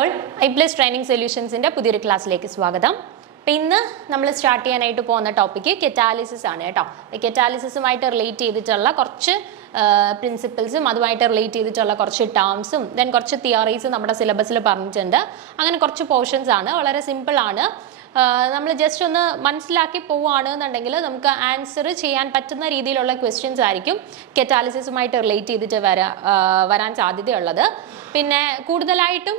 All I+ training സൊല്യൂഷൻസിൻ്റെ പുതിയൊരു ക്ലാസ്സിലേക്ക് സ്വാഗതം. അപ്പോൾ ഇന്ന് നമ്മൾ സ്റ്റാർട്ട് ചെയ്യാനായിട്ട് പോകുന്ന ടോപ്പിക്ക് കെറ്റാലിസിസ് ആണ് കേട്ടോ. കെറ്റാലിസിസുമായിട്ട് റിലേറ്റ് ചെയ്തിട്ടുള്ള കുറച്ച് പ്രിൻസിപ്പിൾസും അതുമായിട്ട് റിലേറ്റ് ചെയ്തിട്ടുള്ള കുറച്ച് ടേംസും ദെൻ കുറച്ച് തിയറീസും നമ്മുടെ സിലബസിൽ പറഞ്ഞിട്ടുണ്ട്. അങ്ങനെ കുറച്ച് പോർഷൻസ് ആണ്, വളരെ സിമ്പിൾ ആണ്. നമ്മൾ ജസ്റ്റ് ഒന്ന് മനസ്സിലാക്കി പോവുകയാണെന്നുണ്ടെങ്കിൽ നമുക്ക് ആൻസർ ചെയ്യാൻ പറ്റുന്ന രീതിയിലുള്ള ക്വസ്റ്റ്യൻസ് ആയിരിക്കും കെറ്റാലിസിസുമായിട്ട് റിലേറ്റ് ചെയ്തിട്ട് വരാൻ സാധ്യതയുള്ളത്. പിന്നെ കൂടുതലായിട്ടും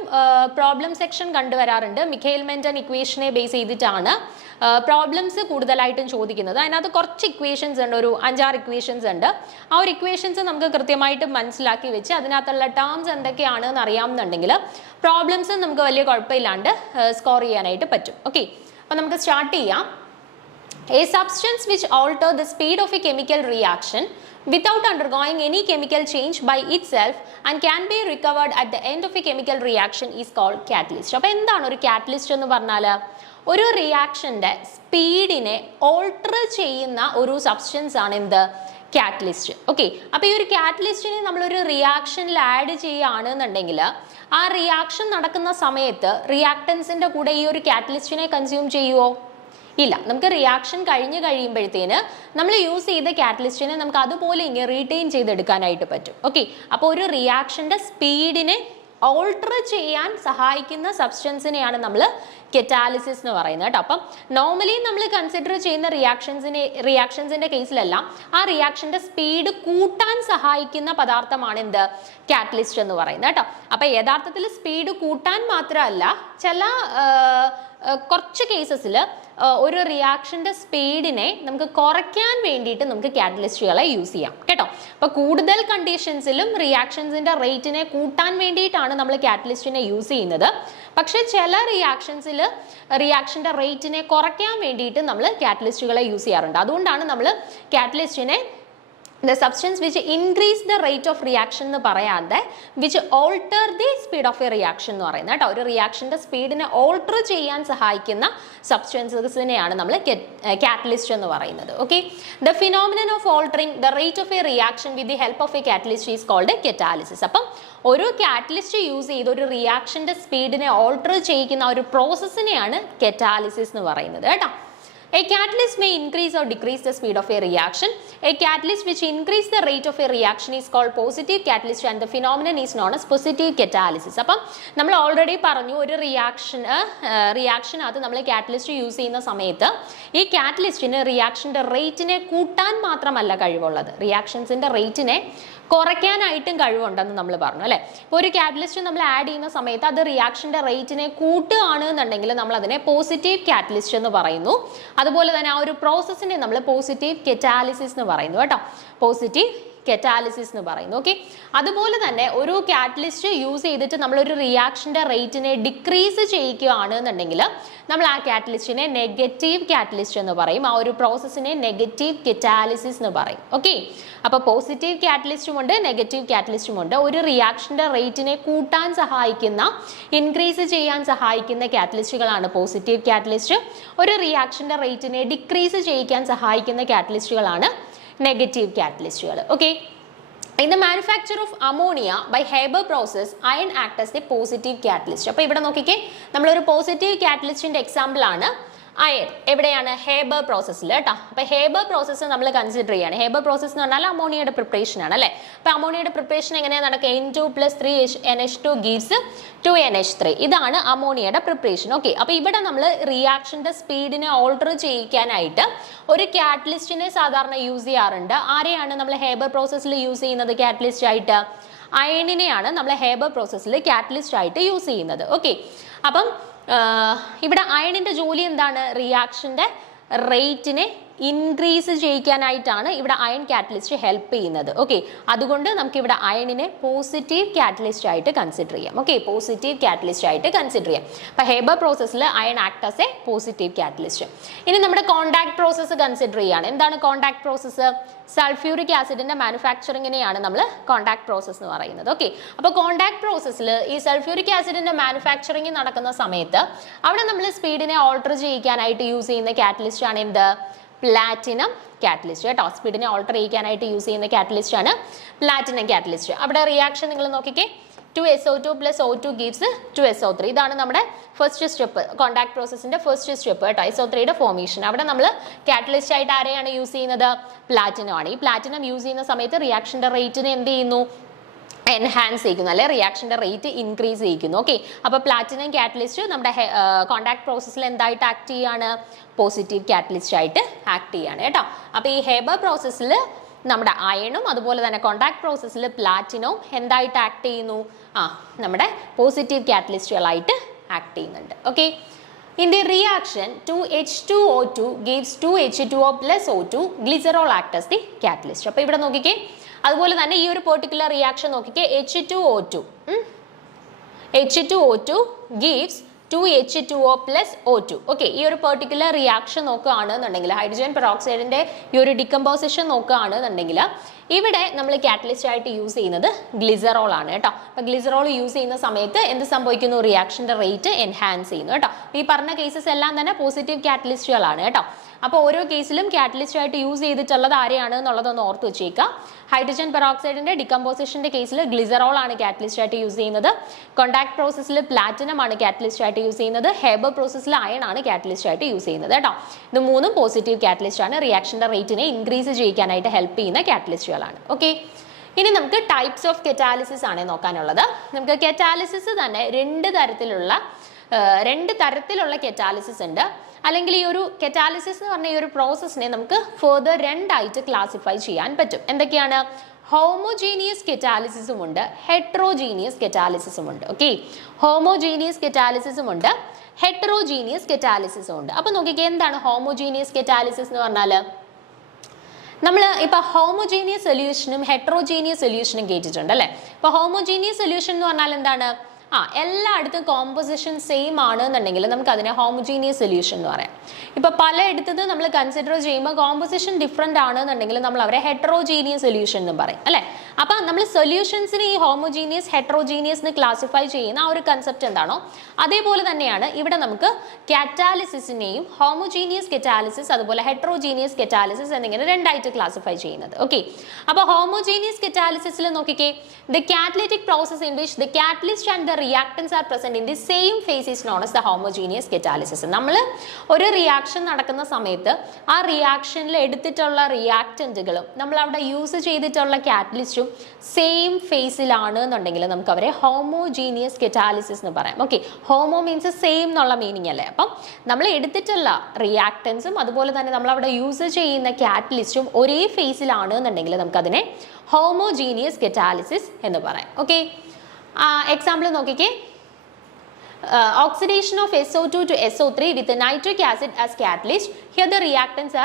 പ്രോബ്ലം സെക്ഷൻ കണ്ടുവരാറുണ്ട്. മിഖേൽ മെന്റൻ ഇക്വേഷനെ ബേസ് ചെയ്തിട്ടാണ് പ്രോബ്ലംസ് കൂടുതലായിട്ടും ചോദിക്കുന്നത്. അതിനകത്ത് കുറച്ച് ഇക്വേഷൻസ് ഉണ്ട്, ഒരു 5-6 ഇക്വേഷൻസ് ഉണ്ട്. ആ ഒരു ഇക്വേഷൻസ് നമുക്ക് കൃത്യമായിട്ട് മനസ്സിലാക്കി വെച്ച് അതിനകത്തുള്ള ടേംസ് എന്തൊക്കെയാണെന്ന് അറിയാമെന്നുണ്ടെങ്കിൽ പ്രോബ്ലംസ് നമുക്ക് വലിയ കുഴപ്പമില്ലാണ്ട് സ്കോർ ചെയ്യാനായിട്ട് പറ്റും. ഓക്കെ, അപ്പോൾ നമുക്ക് സ്റ്റാർട്ട് ചെയ്യാം. A substance which alter the speed of a chemical reaction without undergoing any chemical change by itself and can be recovered at the end of a chemical reaction is called catalyst. അപ്പോൾ എന്താണ് ഒരു catalyst എന്ന് പറഞ്ഞാൽ? ഒരു റിയാക്ഷൻ്റെ സ്പീഡിനെ alter ചെയ്യുന്ന ഒരു substance ആണ് എന്ത്? കാറ്റലിസ്റ്റ്. ഓക്കെ, അപ്പോൾ ഈ ഒരു കാറ്റലിസ്റ്റിനെ നമ്മളൊരു റിയാക്ഷനിൽ ആഡ് ചെയ്യുകയാണെന്നുണ്ടെങ്കിൽ ആ റിയാക്ഷൻ നടക്കുന്ന സമയത്ത് റിയാക്ടൻസിൻ്റെ കൂടെ ഈ ഒരു കാറ്റലിസ്റ്റിനെ കൺസ്യൂം ചെയ്യുമോ? ഇല്ല. നമുക്ക് റിയാക്ഷൻ കഴിയുമ്പോഴത്തേന് നമ്മൾ യൂസ് ചെയ്ത കാറ്റലിസ്റ്റിനെ നമുക്ക് അതുപോലെ ഇങ്ങനെ റീറ്റെയിൻ ചെയ്തെടുക്കാനായിട്ട് പറ്റും. ഓക്കെ, അപ്പോൾ ഒരു റിയാക്ഷൻ്റെ സ്പീഡിനെ ഓൾട്ടർ ചെയ്യാൻ സഹായിക്കുന്ന സബ്സ്റ്റൻസിനെയാണ് നമ്മൾ കെറ്റാലിസിസ് എന്ന് പറയുന്നത് കേട്ടോ. അപ്പം നോർമലി നമ്മൾ കൺസിഡർ ചെയ്യുന്ന റിയാക്ഷൻസിന്റെ കേസിലെല്ലാം ആ റിയാക്ഷന്റെ സ്പീഡ് കൂട്ടാൻ സഹായിക്കുന്ന പദാർത്ഥമാണ് എന്ത്? കാറ്റലിസ്റ്റ് എന്ന് പറയുന്നത് കേട്ടോ. അപ്പം യഥാർത്ഥത്തിൽ സ്പീഡ് കൂട്ടാൻ മാത്രമല്ല, ചില കുറച്ച് കേസസിൽ ഒരു റിയാക്ഷൻ്റെ സ്പീഡിനെ നമുക്ക് കുറയ്ക്കാൻ വേണ്ടിയിട്ട് നമുക്ക് കാറ്റലിസ്റ്റുകളെ യൂസ് ചെയ്യാം കേട്ടോ. അപ്പോൾ കൂടുതൽ കണ്ടീഷൻസിലും റിയാക്ഷൻസിൻ്റെ റേറ്റിനെ കൂട്ടാൻ വേണ്ടിയിട്ടാണ് നമ്മൾ കാറ്റലിസ്റ്റിനെ യൂസ് ചെയ്യുന്നത്. പക്ഷേ ചില റിയാക്ഷൻസിൽ റിയാക്ഷൻ്റെ റേറ്റിനെ കുറയ്ക്കാൻ വേണ്ടിയിട്ട് നമ്മൾ കാറ്റലിസ്റ്റുകളെ യൂസ് ചെയ്യാറുണ്ട്. അതുകൊണ്ടാണ് നമ്മൾ കാറ്റലിസ്റ്റിനെ the substance which increase the rate of reaction എന്ന് പറയാതെ which alter the speed of a reaction എന്ന് പറയുന്നത് കേട്ടോ. ഒരു റിയാക്ഷൻ്റെ സ്പീഡിനെ ഓൾട്ടർ ചെയ്യാൻ സഹായിക്കുന്ന സബ്സ്റ്റൻസസിനെയാണ് നമ്മൾ കാറ്റലിസ്റ്റ് എന്ന് പറയുന്നത്. Okay, the phenomenon of altering the rate of a reaction with the help of a catalyst is called catalysis. അപ്പം ഒരു കാറ്റലിസ്റ്റ് യൂസ് ചെയ്ത് ഒരു റിയാക്ഷൻ്റെ സ്പീഡിനെ ഓൾട്ടർ ചെയ്യിക്കുന്ന ഒരു പ്രോസസ്സിനെയാണ് കെറ്റാലിസിസ് എന്ന് പറയുന്നത് കേട്ടോ. A catalyst may increase or decrease the speed of a reaction. A catalyst which increase the rate of a reaction is called positive catalyst and the phenomenon is known as positive catalysis. അപ്പം നമ്മൾ already പറഞ്ഞു, ഒരു റിയാക്ഷനകത്ത് നമ്മൾ catalyst use ചെയ്യുന്ന സമയത്ത് ഈ കാറ്റലിസ്റ്റിന് റിയാക്ഷൻ്റെ റേറ്റിനെ കൂട്ടാൻ മാത്രമല്ല കഴിവുള്ളത്, റിയാക്ഷൻസിൻ്റെ റേറ്റിനെ കുറയ്ക്കാനായിട്ടും കഴിവുണ്ടെന്ന് നമ്മൾ പറഞ്ഞു അല്ലേ. ഇപ്പോൾ ഒരു കാറ്റലിസ്റ്റ് നമ്മൾ ആഡ് ചെയ്യുന്ന സമയത്ത് അത് റിയാക്ഷൻ്റെ റേറ്റിനെ കൂട്ടുകയാണ് എന്നുണ്ടെങ്കിൽ നമ്മൾ അതിനെ പോസിറ്റീവ് കാറ്റലിസ്റ്റ് എന്ന് പറയുന്നു. അതുപോലെ തന്നെ ആ ഒരു പ്രോസസ്സിനെ നമ്മൾ പോസിറ്റീവ് കെറ്റാലിസിസ് എന്ന് പറയുന്നു കേട്ടോ. പോസിറ്റീവ് കെറ്റാലിസിസ് എന്ന് പറയുന്നു. ഓക്കെ, അതുപോലെ തന്നെ ഒരു കാറ്റലിസ്റ്റ് യൂസ് ചെയ്തിട്ട് നമ്മളൊരു റിയാക്ഷൻ്റെ റേറ്റിനെ ഡിക്രീസ് ചെയ്യിക്കുകയാണ് എന്നുണ്ടെങ്കിൽ നമ്മൾ ആ കാറ്റലിസ്റ്റിനെ നെഗറ്റീവ് കാറ്റലിസ്റ്റ് എന്ന് പറയും. ആ ഒരു പ്രോസസ്സിനെ നെഗറ്റീവ് കെറ്റാലിസിസ് എന്ന് പറയും. ഓക്കെ, അപ്പോൾ പോസിറ്റീവ് കാറ്റലിസ്റ്റും ഉണ്ട്, നെഗറ്റീവ് കാറ്റലിസ്റ്റും ഉണ്ട്. ഒരു റിയാക്ഷൻ്റെ റേറ്റിനെ കൂട്ടാൻ സഹായിക്കുന്ന, ഇൻക്രീസ് ചെയ്യാൻ സഹായിക്കുന്ന കാറ്റലിസ്റ്റുകളാണ് പോസിറ്റീവ് കാറ്റലിസ്റ്റ്. ഒരു റിയാക്ഷൻ്റെ റേറ്റിനെ ഡിക്രീസ് ചെയ്യിക്കാൻ സഹായിക്കുന്ന കാറ്റലിസ്റ്റുകളാണ് നെഗറ്റീവ് കാറ്റലിസ്റ്റുകൾ. Okay, in the manufacture of ammonia by Haber process, iron act as a positive catalyst. അപ്പോൾ ഇവിടെ നോക്കിക്കേ, നമ്മളൊരു പോസിറ്റീവ് കാറ്റലിസ്റ്റിൻ്റെ എക്സാമ്പിൾ ആണ് അയൺ. എവിടെയാണ്? ഹേബർ പ്രോസസ്സിൽ കേട്ടോ. അപ്പോൾ ഹേബർ പ്രോസസ്സ് നമ്മൾ കൺസിഡർ ചെയ്യാണ്. ഹേബർ പ്രോസസ്സ് എന്ന് പറഞ്ഞാൽ അമോണിയയുടെ പ്രിപ്പറേഷൻ ആണ് അല്ലേ. അപ്പോൾ അമോണിയയുടെ പ്രിപ്പറേഷൻ എങ്ങനെയാണ് നടക്കുക? N2 + 3NH2 gives 2NH3. ഇതാണ് അമോണിയയുടെ പ്രിപ്പറേഷൻ. ഓക്കെ, അപ്പോൾ ഇവിടെ നമ്മൾ റിയാക്ഷൻ്റെ സ്പീഡിനെ ഓൾട്ടർ ചെയ്യിക്കാനായിട്ട് ഒരു കാറ്റലിസ്റ്റിനെ സാധാരണ യൂസ് ചെയ്യാറുണ്ട്. ആരെയാണ് നമ്മൾ ഹേബർ പ്രോസസ്സിൽ യൂസ് ചെയ്യുന്നത് കാറ്റലിസ്റ്റ് ആയിട്ട്? അയണിനെയാണ് നമ്മൾ ഹേബർ പ്രോസസ്സിൽ കാറ്റലിസ്റ്റ് ആയിട്ട് യൂസ് ചെയ്യുന്നത്. ഓക്കെ, അപ്പം ഇവിടെ അയണിൻ്റെ ജോലി എന്താണ്? റിയാക്ഷൻ്റെ റേറ്റിനെ ഇൻക്രീസ് ചെയ്യിക്കാനായിട്ടാണ് ഇവിടെ അയൺ കാറ്റലിസ്റ്റ് ഹെൽപ്പ് ചെയ്യുന്നത്. ഓക്കെ, അതുകൊണ്ട് നമുക്ക് ഇവിടെ അയണിനെ പോസിറ്റീവ് കാറ്റലിസ്റ്റ് ആയിട്ട് കൺസിഡർ ചെയ്യാം. ഓക്കെ, പോസിറ്റീവ് കാറ്റലിസ്റ്റ് ആയിട്ട് കൺസിഡർ ചെയ്യാം. അപ്പോൾ ഹേബർ പ്രോസസ്സിൽ iron act as A positive catalyst. ഇനി നമ്മുടെ കോണ്ടാക്ട് പ്രോസസ്സ് കൺസിഡർ ചെയ്യാണ്. എന്താണ് കോണ്ടാക്ട് പ്രോസസ്സ്? സൾഫ്യൂരിക് ആസിഡിന്റെ മാനുഫാക്ചറിങ്ങിനെയാണ് നമ്മൾ കോണ്ടാക്ട് പ്രോസസ്സ് എന്ന് പറയുന്നത്. ഓക്കെ, അപ്പോൾ കോണ്ടാക്ട് പ്രോസസ്സിൽ ഈ സൾഫ്യൂരിക് ആസിഡിന്റെ മാനുഫാക്ചറിങ് നടക്കുന്ന സമയത്ത് അവിടെ നമ്മൾ സ്പീഡിനെ ഓൾട്ടർ ചെയ്യിക്കാനായിട്ട് യൂസ് ചെയ്യുന്ന കാറ്റലിസ്റ്റ് ആണ് എന്ത്? പ്ലാറ്റിനം കാറ്റലിസ്റ്റ് കേട്ടോ. സ്പീഡിനെ ഓൾട്ടർ ചെയ്യിക്കാനായിട്ട് യൂസ് ചെയ്യുന്ന കാറ്റലിസ്റ്റ് ആണ് പ്ലാറ്റിനം കാറ്റലിസ്റ്റ്. അവിടെ റിയാക്ഷൻ നിങ്ങൾ നോക്കിക്കേ, 2SO2 plus O2 gives 2SO3. ഇതാണ് നമ്മുടെ ഫസ്റ്റ് സ്റ്റെപ്പ്, കോണ്ടാക്ട് പ്രോസസ്സിന്റെ ഫസ്റ്റ് സ്റ്റെപ്പ് കേട്ടോ, SO3യുടെ ഫോർമേഷൻ. അവിടെ നമ്മൾ കാറ്റലിസ്റ്റ് ആയിട്ട് ആരെയാണ് യൂസ് ചെയ്യുന്നത്? പ്ലാറ്റിനം ആണ്. ഈ പ്ലാറ്റിനം യൂസ് ചെയ്യുന്ന സമയത്ത് റിയാക്ഷന്റെ റേറ്റിനെ എന്ത് ചെയ്യുന്നു? എൻഹാൻസ് ചെയ്യിക്കുന്നു, അല്ലെ റിയാക്ഷന്റെ റേറ്റ് ഇൻക്രീസ് ചെയ്യിക്കുന്നു. ഓക്കെ, അപ്പോൾ പ്ലാറ്റിനം കാറ്റലിസ്റ്റ് നമ്മുടെ കോണ്ടാക്ട് പ്രോസസ്സിൽ എന്തായിട്ട് ആക്ട് ചെയ്യാണ്? പോസിറ്റീവ് കാറ്റലിസ്റ്റ് ആയിട്ട് ആക്ട് ചെയ്യാണ് കേട്ടോ. അപ്പോൾ ഈ ഹെബർ പ്രോസസ്സിൽ നമ്മുടെ അയണും അതുപോലെ തന്നെ കോണ്ടാക്ട് പ്രോസസ്സിൽ പ്ലാറ്റിനവും എന്തായിട്ട് ആക്ട് ചെയ്യുന്നു? നമ്മുടെ പോസിറ്റീവ് കാറ്റലിസ്റ്റുകളായിട്ട് ആക്ട് ചെയ്യുന്നുണ്ട്. Okay, in the reaction 2H2O2 gives 2H2O plus O2, glycerol act as the catalyst. അപ്പോൾ ഇവിടെ നോക്കിക്കേ, അതുപോലെ തന്നെ ഈ ഒരു പെർട്ടിക്കുലർ റിയാക്ഷൻ നോക്കിക്കേ, H2O2 gives 2H2O plus O2. Okay, ഈ ഒരു പെർട്ടിക്കുലർ റിയാക്ഷൻ നോക്കുകയാണെന്നുണ്ടെങ്കിൽ, ഹൈഡ്രജൻ പെറോക്സൈഡിന്റെ ഈ ഒരു ഡികമ്പോസിഷൻ നോക്കുകയാണെന്നുണ്ടെങ്കിൽ, ഇവിടെ നമ്മൾ കാറ്റലിസ്റ്റ് ആയിട്ട് യൂസ് ചെയ്യുന്നത് ഗ്ലിസറോൾ ആണ് കേട്ടോ. അപ്പൊ ഗ്ലിസറോൾ യൂസ് ചെയ്യുന്ന സമയത്ത് എന്ത് സംഭവിക്കുന്നു? റിയാക്ഷന്റെ റേറ്റ് എൻഹാൻസ് ചെയ്യുന്നു കേട്ടോ. ഈ പറഞ്ഞ കേസസ് എല്ലാം തന്നെ പോസിറ്റീവ് കാറ്റലിസ്റ്റുകളാണ് കേട്ടോ. അപ്പോൾ ഓരോ കേസിലും കാറ്റലിസ്റ്റ് ആയിട്ട് യൂസ് ചെയ്തിട്ടുള്ളത് ആരെയാണ് എന്നുള്ളതൊന്ന് ഓർത്ത് വെച്ചേക്കുക. ഹൈഡ്രജൻ പെറോക്സൈഡിന്റെ ഡികമ്പോസിഷന്റെ കേസിൽ ഗ്ലിസറോൾ ആണ് കാറ്റലിസ്റ്റ് ആയിട്ട് യൂസ് ചെയ്യുന്നത്. കോണ്ടാക്ട് പ്രോസസ്സിൽ പ്ലാറ്റിനം ആണ് കാറ്റലിസ്റ്റ് ആയിട്ട് യൂസ് ചെയ്യുന്നത്. ഹെബർ പ്രോസസ്സിൽ അയൺ ആണ് കാറ്റലിസ്റ്റ് ആയിട്ട് യൂസ് ചെയ്യുന്നത് കേട്ടോ. ഇത് മൂന്നും പോസിറ്റീവ് കാറ്റലിസ്റ്റ് ആണ്, റിയാക്ഷന്റെ റേറ്റിനെ ഇൻക്രീസ് ചെയ്യിക്കാനായിട്ട് ഹെൽപ്പ് ചെയ്യുന്ന കാറ്റലിസ്റ്റുകളാണ്. ഓക്കെ, ഇനി നമുക്ക് ടൈപ്സ് ഓഫ് കെറ്റാലിസിസ് ആണ് നോക്കാനുള്ളത്. നമുക്ക് കെറ്റാലിസിസ് തന്നെ രണ്ട് തരത്തിലുള്ള കെറ്റാലിസിസ് ഉണ്ട്. അല്ലെങ്കിൽ ഈ ഒരു കെറ്റാലിസിസ് എന്ന് പറഞ്ഞ ഈ ഒരു പ്രോസസ്സിനെ നമുക്ക് ഫർദർ രണ്ടായിട്ട് ക്ലാസിഫൈ ചെയ്യാൻ പറ്റും. എന്തൊക്കെയാണ്? ഹോമോജീനിയസ് കെറ്റാലിസിസും ഉണ്ട്, ഹെട്രോജീനിയസ് കെറ്റാലിസിസും ഉണ്ട്. ഓക്കെ, ഹോമോജീനിയസ് കെറ്റാലിസിസും ഉണ്ട്, ഹെട്രോജീനിയസ് കെറ്റാലിസിസും ഉണ്ട്. അപ്പൊ നോക്കിക്കേ, എന്താണ് ഹോമോജീനിയസ് കെറ്റാലിസിസ് എന്ന് പറഞ്ഞാല്? നമ്മൾ ഇപ്പൊ ഹോമോജീനിയസ് സൊല്യൂഷനും ഹെട്രോജീനിയസ് സൊല്യൂഷനും കേട്ടിട്ടുണ്ട് അല്ലെ. ഇപ്പൊ ഹോമോജീനിയസ് സൊല്യൂഷൻ എന്ന് പറഞ്ഞാൽ എന്താണ്? എല്ലായിടത്തും കോമ്പോസിഷൻ സെയിം ആണ് എന്നുണ്ടെങ്കിൽ നമുക്ക് അതിനെ ഹോമോജീനിയസ് സൊല്യൂഷൻ എന്ന് പറയാം. ഇപ്പൊ പലയിടത്തും നമ്മൾ കൺസിഡർ ചെയ്യുമ്പോൾ കോമ്പോസിഷൻ ഡിഫറെന്റ് ആണെന്നുണ്ടെങ്കിൽ നമ്മൾ അവരെ ഹെട്രോജീനിയസ് സൊല്യൂഷൻ എന്ന് പറയും അല്ലെ. അപ്പൊ നമ്മൾ സൊല്യൂഷൻസിന് ഈ ഹോമോജീനിയസ് ഹെട്രോജീനിയസ് ക്ലാസിഫൈ ചെയ്യുന്ന ആ ഒരു കൺസെപ്റ്റ് എന്താണോ അതേപോലെ തന്നെയാണ് ഇവിടെ നമുക്ക് കാറ്റാലിസിസിനെയും ഹോമോജീനിയസ് കെറ്റാലിസിസ് അതുപോലെ ഹെട്രോജീനിയസ് കെറ്റാലിസിസ് എന്നിങ്ങനെ രണ്ടായിട്ട് ക്ലാസിഫൈ ചെയ്യുന്നത്. ഓക്കെ, അപ്പൊ ഹോമോജീനിയസ് കെറ്റാലിസിസിൽ നോക്കിക്കേ, the catalytic process in which the catalyst and the reactants are present in the same phase is known as the homogeneous catalysis. നമ്മൾ ഒരു റിയാക്ഷൻ നടക്കുന്ന സമയത്ത് ആ റിയാക്ഷനിൽ എടുത്തിട്ടുള്ള റിയാക്ടന്റുകളും നമ്മൾ അവിടെ യൂസ് ചെയ്തിട്ടുള്ള കാറ്റലിസ്റ്റും സെയിം ഫേസിലാണ് എന്നുണ്ടെങ്കിൽ നമുക്ക് അവരെ ഹോമോജീനിയസ് കെറ്റാലിസിസ് എന്ന് പറയാം. ഓക്കെ, ഹോമോ മീൻസ് സെയിം എന്നുള്ള മീനിങ് അല്ലേ. അപ്പം നമ്മൾ എടുത്തിട്ടുള്ള റിയാക്ടൻസും അതുപോലെ തന്നെ നമ്മൾ അവിടെ യൂസ് ചെയ്യുന്ന കാറ്റലിസ്റ്റും ഒരേ ഫേസിലാണ് എന്നുണ്ടെങ്കിൽ നമുക്ക് അതിനെ ഹോമോജീനിയസ് കെറ്റാലിസിസ് എന്ന് പറയാം. ഓക്കെ, എക്സാമ്പിൾ നോക്കിക്കേ, oxidation of SO2 to SO3 with nitric acid as catalyst. Here the reactants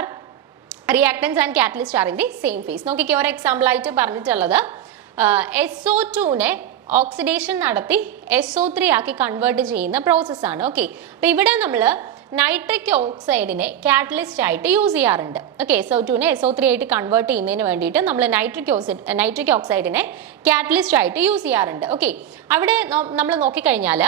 and catalyst are in the same phase. നോക്കിക്കേ, ഒരു എക്സാമ്പിൾ ആയിട്ട് പറഞ്ഞിട്ടുള്ളത് SO2നെ ഓക്സിഡേഷൻ നടത്തി SO3 ആക്കി കൺവേർട്ട് ചെയ്യുന്ന പ്രോസസ്സാണ്. ഓക്കെ, അപ്പൊ ഇവിടെ നമ്മൾ നൈട്രിക് ഓക്സൈഡിനെ കാറ്റലിസ്റ്റ് ആയിട്ട് യൂസ് ചെയ്യാറുണ്ട്. ഓക്കെ, SO2നെ SO3 ആയിട്ട് കൺവേർട്ട് ചെയ്യുന്നതിന് വേണ്ടിയിട്ട് നമ്മൾ നൈട്രിക് ഓക്സൈഡിനെ കാറ്റലിസ്റ്റ് ആയിട്ട് യൂസ് ചെയ്യാറുണ്ട്. ഓക്കെ, അവിടെ നമ്മൾ നോക്കിക്കഴിഞ്ഞാൽ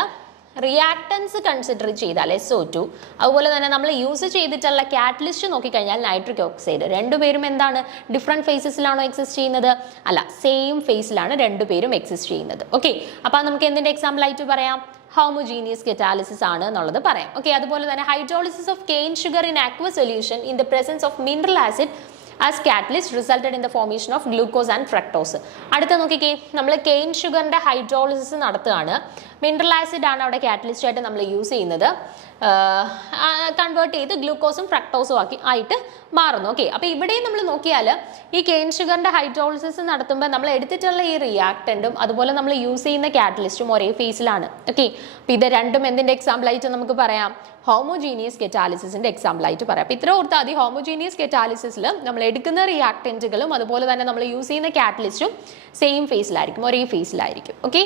റിയാക്ടൻസ് കൺസിഡർ ചെയ്താൽ SO2 അതുപോലെ തന്നെ നമ്മൾ യൂസ് ചെയ്തിട്ടുള്ള കാറ്റലിസ്റ്റ് നോക്കിക്കഴിഞ്ഞാൽ നൈട്രിക് ഓക്സൈഡ്, രണ്ടുപേരും എന്താണ് ഡിഫറെന്റ് ഫേസസിലാണോ എക്സിസ്റ്റ് ചെയ്യുന്നത്? അല്ല, സെയിം ഫേസിലാണ് രണ്ടുപേരും എക്സിസ്റ്റ് ചെയ്യുന്നത്. ഓക്കെ, അപ്പൊ നമുക്ക് എന്തിന്റെ എക്സാമ്പിൾ ആയിട്ട് പറയാം? ഹോമോജീനിയസ് കെറ്റാലിസിസ് ആണ് എന്നുള്ളത് പറയാം. ഓക്കെ, അതുപോലെ തന്നെ hydrolysis of cane sugar in aqua solution in the presence of mineral acid as catalyst resulted in the formation of glucose and fructose. അടുത്ത നോക്കിക്കേ, നമ്മൾ കെയിൻ ഷുഗറിന്റെ ഹൈഡ്രോളിസിസ് നടത്തുകയാണ്. മിനറൽ ആസിഡ് ആണ് അവിടെ കാറ്റലിസ്റ്റ് ആയിട്ട് നമ്മൾ യൂസ് ചെയ്യുന്നത്. കൺവേർട്ട് ചെയ്ത് ഗ്ലൂക്കോസും ഫ്രക്ടോസും ആയിട്ട് മാറുന്നു. ഓക്കെ, അപ്പൊ ഇവിടെയും നമ്മൾ നോക്കിയാൽ ഈ കെയിൻ ഷുഗറിന്റെ ഹൈഡ്രോളിസിസ് നടത്തുമ്പോൾ നമ്മൾ എടുത്തിട്ടുള്ള ഈ റിയാക്ടന്റും അതുപോലെ നമ്മൾ യൂസ് ചെയ്യുന്ന കാറ്റലിസ്റ്റും ഒരേ ഫേസിലാണ്. ഓക്കെ, അപ്പൊ ഇത് രണ്ടും എന്തിന്റെ എക്സാമ്പിൾ ആയിട്ട് നമുക്ക് പറയാം? ഹോമോജീനിയസ് കെറ്റാലിസിസിന്റെ എക്സാമ്പിൾ ആയിട്ട് പറയാം. അപ്പൊ ഇത്ര ഓർത്താൽ മതി, ഹോമോജീനിയസ് കെറ്റാലിസിസിൽ നമ്മൾ എടുക്കുന്ന റിയാക്ടന്റുകളും അതുപോലെ തന്നെ നമ്മൾ യൂസ് ചെയ്യുന്ന കാറ്റലിസ്റ്റും സെയിം ഫേസിലായിരിക്കും, ഒരേ ഫേസിലായിരിക്കും. ഓക്കെ,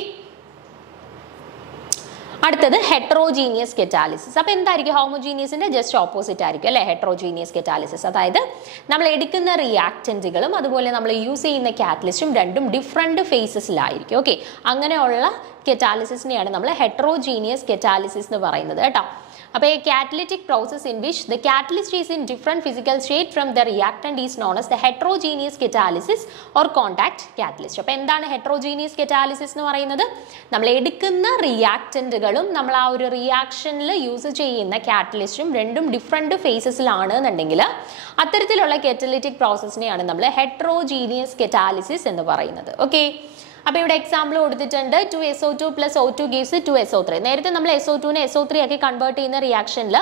അടുത്തത് ഹെട്രോജീനിയസ് കെറ്റാലിസിസ്. അപ്പൊ എന്തായിരിക്കും? ഹോമോജീനിയസിന്റെ ജസ്റ്റ് ഓപ്പോസിറ്റ് ആയിരിക്കും അല്ലെ ഹെട്രോജീനിയസ് കെറ്റാലിസിസ്. അതായത് നമ്മൾ എടുക്കുന്ന റിയാക്ടന്റുകളും അതുപോലെ നമ്മൾ യൂസ് ചെയ്യുന്ന കാറ്റലിസ്റ്റും രണ്ടും ഡിഫറെന്റ് ഫേസസിലായിരിക്കും. ഓക്കെ, അങ്ങനെയുള്ള കെറ്റാലിസിസിനെയാണ് നമ്മൾ ഹെട്രോജീനിയസ് കെറ്റാലിസിസ് എന്ന് പറയുന്നത് കേട്ടോ. അപ്പോൾ a catalytic process in which the catalyst is in different physical state from the reactant is known as the heterogeneous catalysis or contact catalyst. അപ്പോൾ എന്താണ് heterogeneous catalysis എന്ന് പറയുന്നത്? നമ്മൾ എടുക്കുന്ന റിയാക്റ്റന്റുകളും നമ്മൾ ആ ഒരു റിയാക്ഷനിൽ യൂസ് ചെയ്യുന്ന കാറ്റലിസ്റ്റും രണ്ടും ഡിഫറെൻറ്റ് ഫേസസിലാണ് എന്നുണ്ടെങ്കിൽ അത്തരത്തിലുള്ള കെറ്റലിറ്റിക് പ്രോസസ്സിനെയാണ് നമ്മൾ ഹെട്രോജീനിയസ് കെറ്റാലിസിസ് എന്ന് പറയുന്നത്. ഓക്കെ, അപ്പോൾ ഇവിടെ എക്സാമ്പിൾ കൊടുത്തിട്ടുണ്ട്. 2SO2 + O2 gives 2SO3. നേരത്തെ നമ്മൾ SO2നെ SO3 ആക്കി കൺവേർട്ട് ചെയ്യുന്ന റിയാക്ഷനിൽ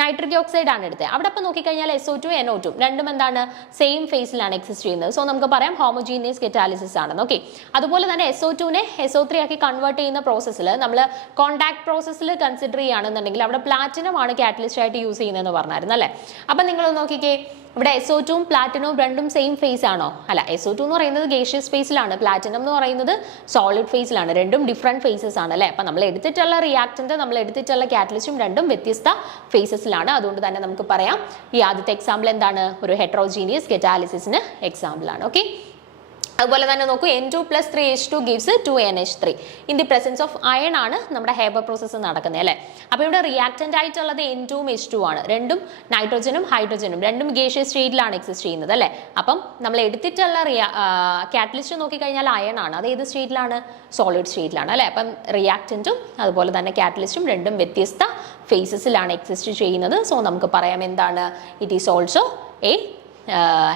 നൈട്രിക് ഓക്സൈഡ് ആണ് എടുത്തത്. അവിടെ അപ്പോൾ നോക്കിക്കഴിഞ്ഞാൽ SO2 NO2 രണ്ടും എന്താണ് സെയിം ഫേസിലാണ് എക്സിസ്റ്റ് ചെയ്യുന്നത്. സോ നമുക്ക് പറയാം ഹോമോജീനിയസ് കെറ്റാലിസിസ് ആണെന്ന്. ഓക്കെ, അതുപോലെ തന്നെ SO2നെ SO3 ആക്കി കൺവേർട്ട് ചെയ്യുന്ന പ്രോസസ്സിൽ നമ്മൾ കോണ്ടാക്ട് പ്രോസസ്സിൽ കൺസിഡർ ചെയ്യുകയാണെന്നുണ്ടെങ്കിൽ അവിടെ പ്ലാറ്റിനം ആണ് കാറ്റലിസ്റ്റ് ആയിട്ട് യൂസ് ചെയ്യുന്നതെന്ന് പറഞ്ഞായിരുന്നു അല്ലേ. അപ്പം നിങ്ങൾ നോക്കിക്കേ, ഇവിടെ SO2ഉം പ്ലാറ്റിനവും രണ്ടും സെയിം ഫേസ് ആണോ? അല്ല, SO2 എന്ന് പറയുന്നത് ഗേഷ്യസ് ഫേസിലാണ്, പ്ലാറ്റിനം എന്ന് പറയുന്നത് സോളിഡ് ഫേസിലാണ്. രണ്ടും ഡിഫറെൻറ്റ് ഫേസസ് ആണ് അല്ലേ. അപ്പം നമ്മൾ എടുത്തിട്ടുള്ള റിയാക്റ്റന്റ്, നമ്മൾ എടുത്തിട്ടുള്ള കാറ്റലിസ്റ്റും രണ്ടും വ്യത്യസ്ത ഫേസസിലാണ്. അതുകൊണ്ട് തന്നെ നമുക്ക് പറയാം ഈ ആദ്യത്തെ എക്സാമ്പിൾ എന്താണ്? ഒരു ഹെട്രോജീനിയസ് കെറ്റാലിസിസിന് എക്സാമ്പിൾ ആണ്. ഓക്കെ, അതുപോലെ തന്നെ നോക്കൂ, N2 + 3H2 gives 2NH3. In the presence of iron ആണ് നമ്മുടെ ഹേബർ പ്രോസസ്സ് നടക്കുന്നത് അല്ലേ. അപ്പോൾ ഇവിടെ റിയാക്റ്റന്റ് ആയിട്ടുള്ളത് N2 ഉം H2 ആണ്. രണ്ടും നൈട്രോജനും ഹൈഡ്രജനും രണ്ടും ഗേഷ്യസ് സ്റ്റേറ്റിലാണ് എക്സിസ്റ്റ് ചെയ്യുന്നത് അല്ലേ. അപ്പം നമ്മൾ എടുത്തിട്ടുള്ള കാറ്റലിസ്റ്റ് നോക്കിക്കഴിഞ്ഞാൽ അയൺ ആണ്. അത് ഏത് സ്റ്റേറ്റിലാണ്? സോളിഡ് സ്റ്റേറ്റിലാണ് അല്ലേ. അപ്പം റിയാക്റ്റന്റും അതുപോലെ തന്നെ കാറ്റലിസ്റ്റും രണ്ടും വ്യത്യസ്ത ഫേസസിലാണ് എക്സിസ്റ്റ് ചെയ്യുന്നത്. സോ നമുക്ക് പറയാം എന്താണ്? It is also a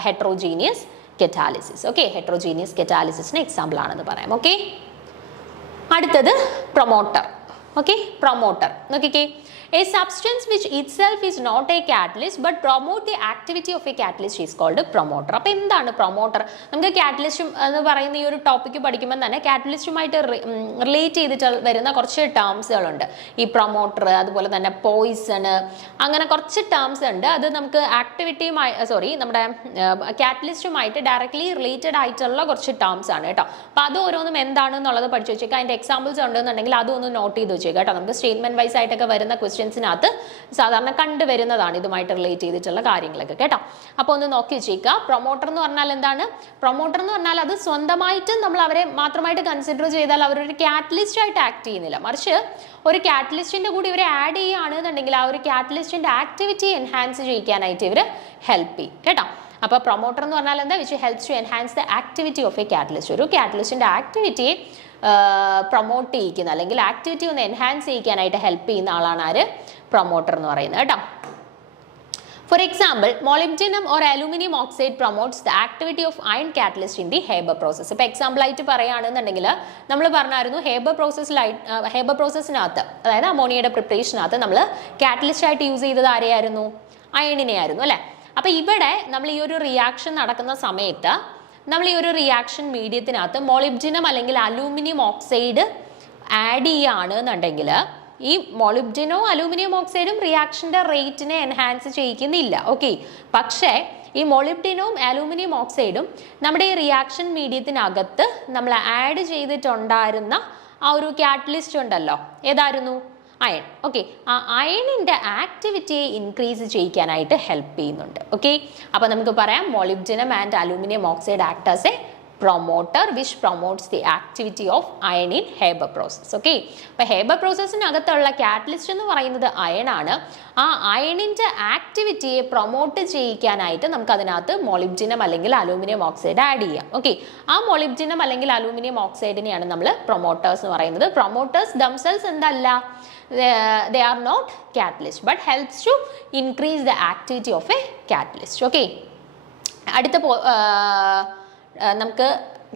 heterogeneous catalysis. Okay, heterogeneous കെറ്റാലിസിസിന് എക്സാമ്പിൾ ആണെന്ന് പറയാം. ഓക്കെ, അടുത്തത് പ്രൊമോട്ടർ. ഓക്കെ, പ്രൊമോട്ടർ നോക്കിക്കേ, a substance which itself is not a catalyst but promote the activity of a catalyst is called promoter. അപ്പോൾ എന്താണ് promoter? നമുക്ക് catalyst എന്ന് പറയുന്ന ഈ ഒരു ടോപ്പിക്ക് പഠിക്കുമ്പോൾ തന്നെ കാറ്റലിസ്റ്റുമായിട്ട് റിലേറ്റ് ചെയ്തിട്ട് വരുന്ന കുറച്ച് ടേംസുകളുണ്ട്. ഈ പ്രൊമോട്ടർ, അതുപോലെ തന്നെ പോയിസൺ, അങ്ങനെ കുറച്ച് ടേംസ് ഉണ്ട്. അത് നമുക്ക് ആക്ടിവിറ്റിയുമായി നമ്മുടെ കാറ്റലിസ്റ്റുമായിട്ട് ഡയറക്ട്ലി റിലേറ്റഡ് ആയിട്ടുള്ള കുറച്ച് ടേംസ് ആണ് കേട്ടോ. അപ്പോൾ അത് ഓരോന്നും എന്താണെന്നുള്ളത് പഠിച്ചു വെച്ചേക്കാം. അതിൻ്റെ എക്സാമ്പിൾസ് ഉണ്ടെന്നുണ്ടെങ്കിൽ അതും ഒന്ന് നോട്ട് ചെയ്ത് വെച്ചേക്കാം കേട്ടോ. നമുക്ക് സ്റ്റേറ്റ്മെന്റ് വൈസ് ആയിട്ടൊക്കെ വരുന്ന ക്വസ്റ്റ്യൻസിനകത്ത് സാധാരണ കണ്ടുവരുന്നതാണ് ഇതുമായിട്ട് റിലേറ്റ് ചെയ്തിട്ടുള്ള കാര്യങ്ങളൊക്കെ കേട്ടോ. അപ്പോൾ ഒന്ന് നോക്കി വെച്ചേക്കുക. പ്രൊമോട്ടർ എന്ന് പറഞ്ഞാൽ എന്താണ്? പ്രൊമോട്ടർ എന്ന് പറഞ്ഞാൽ അത് സ്വന്തമായിട്ട് നമ്മൾ അവരെ മാത്രമായിട്ട് കൺസിഡർ ചെയ്താൽ അവരൊരു കാറ്റലിസ്റ്റ് ആയിട്ട് ആക്ട് ചെയ്യുന്നില്ല, മറിച്ച് ഒരു കാറ്റലിസ്റ്റിന്റെ കൂടി ഇവരെ ആഡ് ചെയ്യുകയാണെന്നുണ്ടെങ്കിൽ ആ ഒരു കാറ്റലിസ്റ്റിന്റെ ആക്ടിവിറ്റി എൻഹാൻസ് ചെയ്യിക്കാനായിട്ട് ഇവർ ഹെൽപ്പ് ചെയ്യും കേട്ടോ. അപ്പോൾ പ്രൊമോട്ടർ എന്ന് പറഞ്ഞാൽ എന്താ? Which helps to enhance the activity of a catalyst. ഒരു കാറ്റലിസ്റ്റിന്റെ ആക്ടിവിറ്റിയെ പ്രൊമോട്ട് ചെയ്യിക്കുന്ന അല്ലെങ്കിൽ ആക്ടിവിറ്റി ഒന്ന് എൻഹാൻസ് ചെയ്യിക്കാനായിട്ട് ഹെൽപ്പ് ചെയ്യുന്ന ആളാണ് ആര്? പ്രൊമോട്ടർ എന്ന് പറയുന്നത് കേട്ടോ. For example, molybdenum or aluminium oxide promotes the activity of iron catalyst in the Haber process. ഇപ്പോൾ എക്സാമ്പിൾ ആയിട്ട് പറയുകയാണെന്നുണ്ടെങ്കിൽ നമ്മൾ പറഞ്ഞായിരുന്നു ഹേബർ പ്രോസസ്സിനകത്ത്, അതായത് അമോണിയയുടെ പ്രിപ്പറേഷനകത്ത് നമ്മൾ കാറ്റലിസ്റ്റ് ആയിട്ട് യൂസ് ചെയ്തത് ആരെയായിരുന്നു? അയണിനെ ആയിരുന്നു അല്ലേ. അപ്പോൾ ഇവിടെ നമ്മൾ ഈ ഒരു റിയാക്ഷൻ നടക്കുന്ന സമയത്ത് നമ്മൾ ഈ ഒരു റിയാക്ഷൻ മീഡിയത്തിനകത്ത് മോളിബ്ഡിനം അല്ലെങ്കിൽ അലൂമിനിയം ഓക്സൈഡ് ആഡ് ചെയ്യുകയാണ് എന്നുണ്ടെങ്കിൽ ഈ മോളിബ്ഡിനോ അലൂമിനിയം ഓക്സൈഡും റിയാക്ഷൻ്റെ റേറ്റിനെ എൻഹാൻസ് ചെയ്യിക്കുന്നില്ല. ഓക്കെ, പക്ഷേ ഈ മോളിബ്ഡിനവും അലൂമിനിയം ഓക്സൈഡും നമ്മുടെ ഈ റിയാക്ഷൻ മീഡിയത്തിനകത്ത് നമ്മൾ ആഡ് ചെയ്തിട്ടുണ്ടായിരുന്ന ആ ഒരു കാറ്റലിസ്റ്റ് ഉണ്ടല്ലോ, ഏതായിരുന്നു? അയൺ. ഓക്കെ, ആ അയണിൻ്റെ ആക്ടിവിറ്റിയെ ഇൻക്രീസ് ചെയ്യിക്കാനായിട്ട് ഹെൽപ്പ് ചെയ്യുന്നുണ്ട്. ഓക്കെ, അപ്പോൾ നമുക്ക് പറയാം molybdenum and aluminium oxide act as A promoter which promotes the activity of iron in Haber process. Okay, അപ്പോൾ ഹേബർ പ്രോസസ്സിനകത്തുള്ള കാറ്റലിസ്റ്റ് എന്ന് പറയുന്നത് അയണാണ്. ആ അയണിൻ്റെ ആക്ടിവിറ്റിയെ പ്രൊമോട്ട് ചെയ്യിക്കാനായിട്ട് നമുക്ക് അതിനകത്ത് മോളിബ്ഡിനം അല്ലെങ്കിൽ അലൂമിനിയം ഓക്സൈഡ് ആഡ് ചെയ്യാം. ഓക്കെ, ആ മോളിബ്ഡിനം അല്ലെങ്കിൽ അലൂമിനിയം ഓക്സൈഡിനെയാണ് നമ്മൾ പ്രൊമോട്ടേഴ്സ് എന്ന് പറയുന്നത്. പ്രൊമോട്ടേഴ്സ് ദംസെൽസ് എന്തല്ല, they are not catalyst but helps to increase the activity of a catalyst. Okay, അടുത്ത നമുക്ക്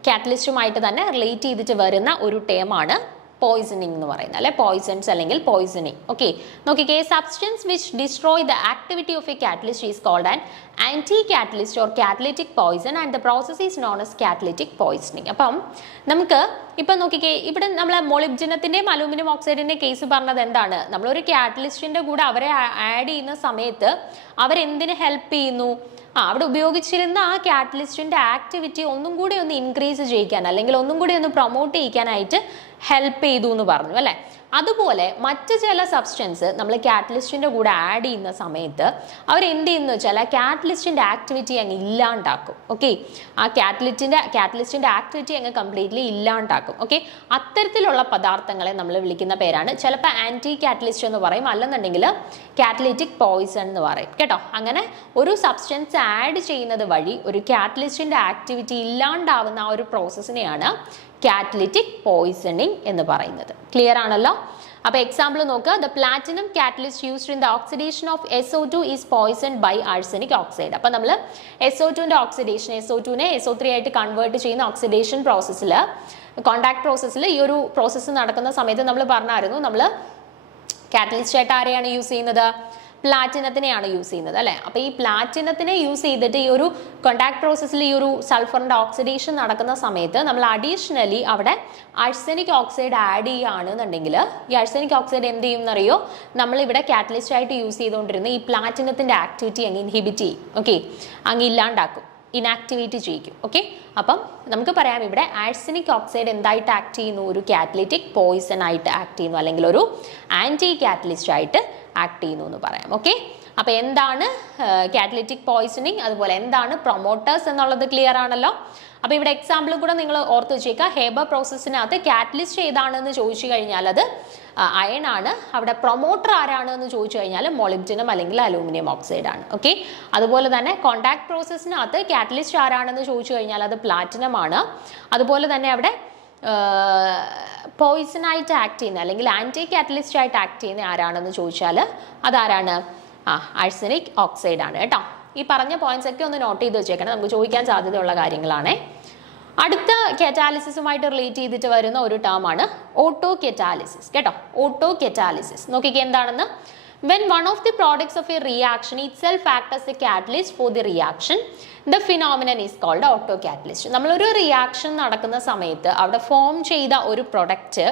കാറ്റലിസ്റ്റുമായിട്ട് തന്നെ റിലേറ്റ് ചെയ്തിട്ട് വരുന്ന ഒരു ടേമാണ് പോയിസണിങ് എന്ന് പറയുന്നത് അല്ലെ. പോയിസൺസ് അല്ലെങ്കിൽ പോയിസണിങ്. ഓക്കെ, നോക്കിക്കേ, substance which destroy the activity of a catalyst is called an anti catalyst or catalytic poison and the process is known as catalytic poisoning. അപ്പം നമുക്ക് ഇപ്പം നോക്കിക്കേ, ഇവിടെ നമ്മൾ മോളിബ്ഡിനത്തിൻ്റെയും അലൂമിനിയം ഓക്സൈഡിൻ്റെയും കേസ് പറഞ്ഞത് എന്താണ്? നമ്മളൊരു കാറ്റലിസ്റ്റിൻ്റെ കൂടെ അവരെ ആഡ് ചെയ്യുന്ന സമയത്ത് അവരെന്തിന് ഹെൽപ്പ് ചെയ്യുന്നു? അവിടെ ഉപയോഗിച്ചിരുന്ന ആ കാറ്റലിസ്റ്റിൻ്റെ ആക്ടിവിറ്റി ഒന്നും കൂടി ഒന്ന് ഇൻക്രീസ് ചെയ്യിക്കാൻ അല്ലെങ്കിൽ ഒന്നും കൂടി ഒന്ന് പ്രൊമോട്ട് ചെയ്യിക്കാനായിട്ട് ഹെൽപ്പ് ചെയ്തു എന്ന് പറഞ്ഞു അല്ലേ. അതുപോലെ മറ്റ് ചില സബ്സ്റ്റൻസ് നമ്മൾ കാറ്റലിസ്റ്റിൻ്റെ കൂടെ ആഡ് ചെയ്യുന്ന സമയത്ത് അവർ എന്ത് ചെയ്യുന്നു വെച്ചാൽ ആ കാറ്റലിസ്റ്റിൻ്റെ ആക്ടിവിറ്റി അങ്ങ് ഇല്ലാണ്ടാക്കും. ഓക്കെ, ആ കാറ്റലിസ്റ്റിൻ്റെ ആക്ടിവിറ്റി അങ്ങ് കംപ്ലീറ്റ്ലി ഇല്ലാണ്ടാക്കും. ഓക്കെ, അത്തരത്തിലുള്ള പദാർത്ഥങ്ങളെ നമ്മൾ വിളിക്കുന്ന പേരാണ് ചിലപ്പോൾ ആൻറ്റി കാറ്റലിസ്റ്റ് എന്ന് പറയും, അല്ലെന്നുണ്ടെങ്കിൽ കാറ്റലിറ്റിക് പോയിസൺ എന്ന് പറയും കേട്ടോ. അങ്ങനെ ഒരു സബ്സ്റ്റൻസ് ആഡ് ചെയ്യുന്നത് വഴി ഒരു കാറ്റലിസ്റ്റിൻ്റെ ആക്ടിവിറ്റി ഇല്ലാണ്ടാവുന്ന ആ ഒരു പ്രോസസ്സിനെയാണ് കാറ്റലിറ്റിക് പോയിസണിങ് എന്ന് പറയുന്നത്. ക്ലിയർ ആണല്ലോ. അപ്പോൾ എക്സാമ്പിൾ നോക്കുക. The platinum catalyst used in the oxidation of SO2 is poisoned by arsenic oxide. അപ്പോൾ നമ്മൾ SO2ൻ്റെ ഓക്സിഡേഷൻ SO2നെ SO3 ആയിട്ട് കൺവേർട്ട് ചെയ്യുന്ന ഓക്സിഡേഷൻ പ്രോസസ്സിൽ, കോണ്ടാക്ട് പ്രോസസ്സിൽ, ഈ ഒരു പ്രോസസ്സ് നടക്കുന്ന സമയത്ത് നമ്മൾ പറഞ്ഞായിരുന്നു നമ്മൾ കാറ്റലിസ്റ്റ് ആയിട്ട് ആരെയാണ് യൂസ് ചെയ്യുന്നത്? പ്ലാറ്റിനത്തിനെയാണ് യൂസ് ചെയ്യുന്നത് അല്ലേ. അപ്പോൾ ഈ പ്ലാറ്റിനത്തിനെ യൂസ് ചെയ്തിട്ട് ഈ ഒരു കോണ്ടാക്ട് പ്രോസസ്സിൽ ഈ ഒരു സൾഫറിൻ്റെ ഓക്സിഡേഷൻ നടക്കുന്ന സമയത്ത് നമ്മൾ അഡീഷണലി അവിടെ ആഴ്സനിക് ഓക്സൈഡ് ആഡ് ചെയ്യുകയാണെന്നുണ്ടെങ്കിൽ ഈ ആഴ്സനിക് ഓക്സൈഡ് എന്ത് ചെയ്യും എന്നറിയോ? നമ്മളിവിടെ കാറ്റലിസ്റ്റ് ആയിട്ട് യൂസ് ചെയ്തുകൊണ്ടിരുന്ന ഈ പ്ലാറ്റിനത്തിൻ്റെ ആക്ടിവിറ്റി അങ്ങ് ഇൻഹിബിറ്റ് ചെയ്യും. ഓക്കെ, അങ്ങ് ഇല്ലാണ്ടാക്കും, ഇനാക്ടിവേറ്റ് ചെയ്യിക്കും. ഓക്കെ, അപ്പം നമുക്ക് പറയാം ഇവിടെ ആഴ്സനിക് ഓക്സൈഡ് എന്തായിട്ട് ആക്ട് ചെയ്യുന്നു? ഒരു കാറ്റലിറ്റിക് പോയിസൺ ആയിട്ട് ആക്ട് ചെയ്യുന്നു, അല്ലെങ്കിൽ ഒരു ആൻറ്റി കാറ്റലിസ്റ്റ് ആയിട്ട് ആക്ട് ചെയ്യുന്നു എന്ന് പറയാം. ഓക്കെ, അപ്പോൾ എന്താണ് കാറ്റലിറ്റിക് പോയിസണിങ്, അതുപോലെ എന്താണ് പ്രൊമോട്ടേഴ്സ് എന്നുള്ളത് ക്ലിയർ ആണല്ലോ. അപ്പോൾ ഇവിടെ എക്സാമ്പിളും കൂടെ നിങ്ങൾ ഓർത്ത് വെച്ചേക്കുക. ഹേബർ പ്രോസസ്സിനകത്ത് കാറ്റലിസ്റ്റ് ഏതാണെന്ന് ചോദിച്ചു കഴിഞ്ഞാൽ അത് അയൺ ആണ്. അവിടെ പ്രൊമോട്ടർ ആരാണ് എന്ന് ചോദിച്ചു കഴിഞ്ഞാൽ മോളിബ്ഡിനം അല്ലെങ്കിൽ അലൂമിനിയം ഓക്സൈഡ് ആണ്. ഓക്കെ, അതുപോലെ തന്നെ കോണ്ടാക്ട് പ്രോസസ്സിനകത്ത് കാറ്റലിസ്റ്റ് ആരാണെന്ന് ചോദിച്ചു കഴിഞ്ഞാൽ അത് പ്ലാറ്റിനം ആണ്. അതുപോലെ തന്നെ അവിടെ പോയിസണായിട്ട് ആക്ട് ചെയ്യുന്ന അല്ലെങ്കിൽ ആൻറ്റി കാറ്റലിസ്റ്റ് ആയിട്ട് ആക്ട് ചെയ്യുന്ന ആരാണെന്ന് ചോദിച്ചാൽ അതാരാണ്? ആഴ്സനിക് ഓക്സൈഡ് ആണ് കേട്ടോ. ഈ പറഞ്ഞ പോയിന്റ്സ് ഒക്കെ ഒന്ന് നോട്ട് ചെയ്ത് വെച്ചേക്കണം, നമുക്ക് ചോദിക്കാൻ സാധ്യതയുള്ള കാര്യങ്ങളാണ്. അടുത്ത കെറ്റാലിസിസുമായിട്ട് റിലേറ്റ് ചെയ്തിട്ട് വരുന്ന ഒരു ടേം ആണ് ഓട്ടോ കെറ്റാലിസിസ് കേട്ടോ. ഓട്ടോ കെറ്റാലിസിസ് നോക്കിക്കേ എന്താണെന്ന്. When one of the products of a reaction itself acts as a catalyst for the reaction, the phenomenon is called autocatalyst. നമ്മളൊരു റിയാക്ഷൻ നടക്കുന്ന സമയത്ത് അവിടെ ഫോം ചെയ്ത ഒരു പ്രൊഡക്റ്റ്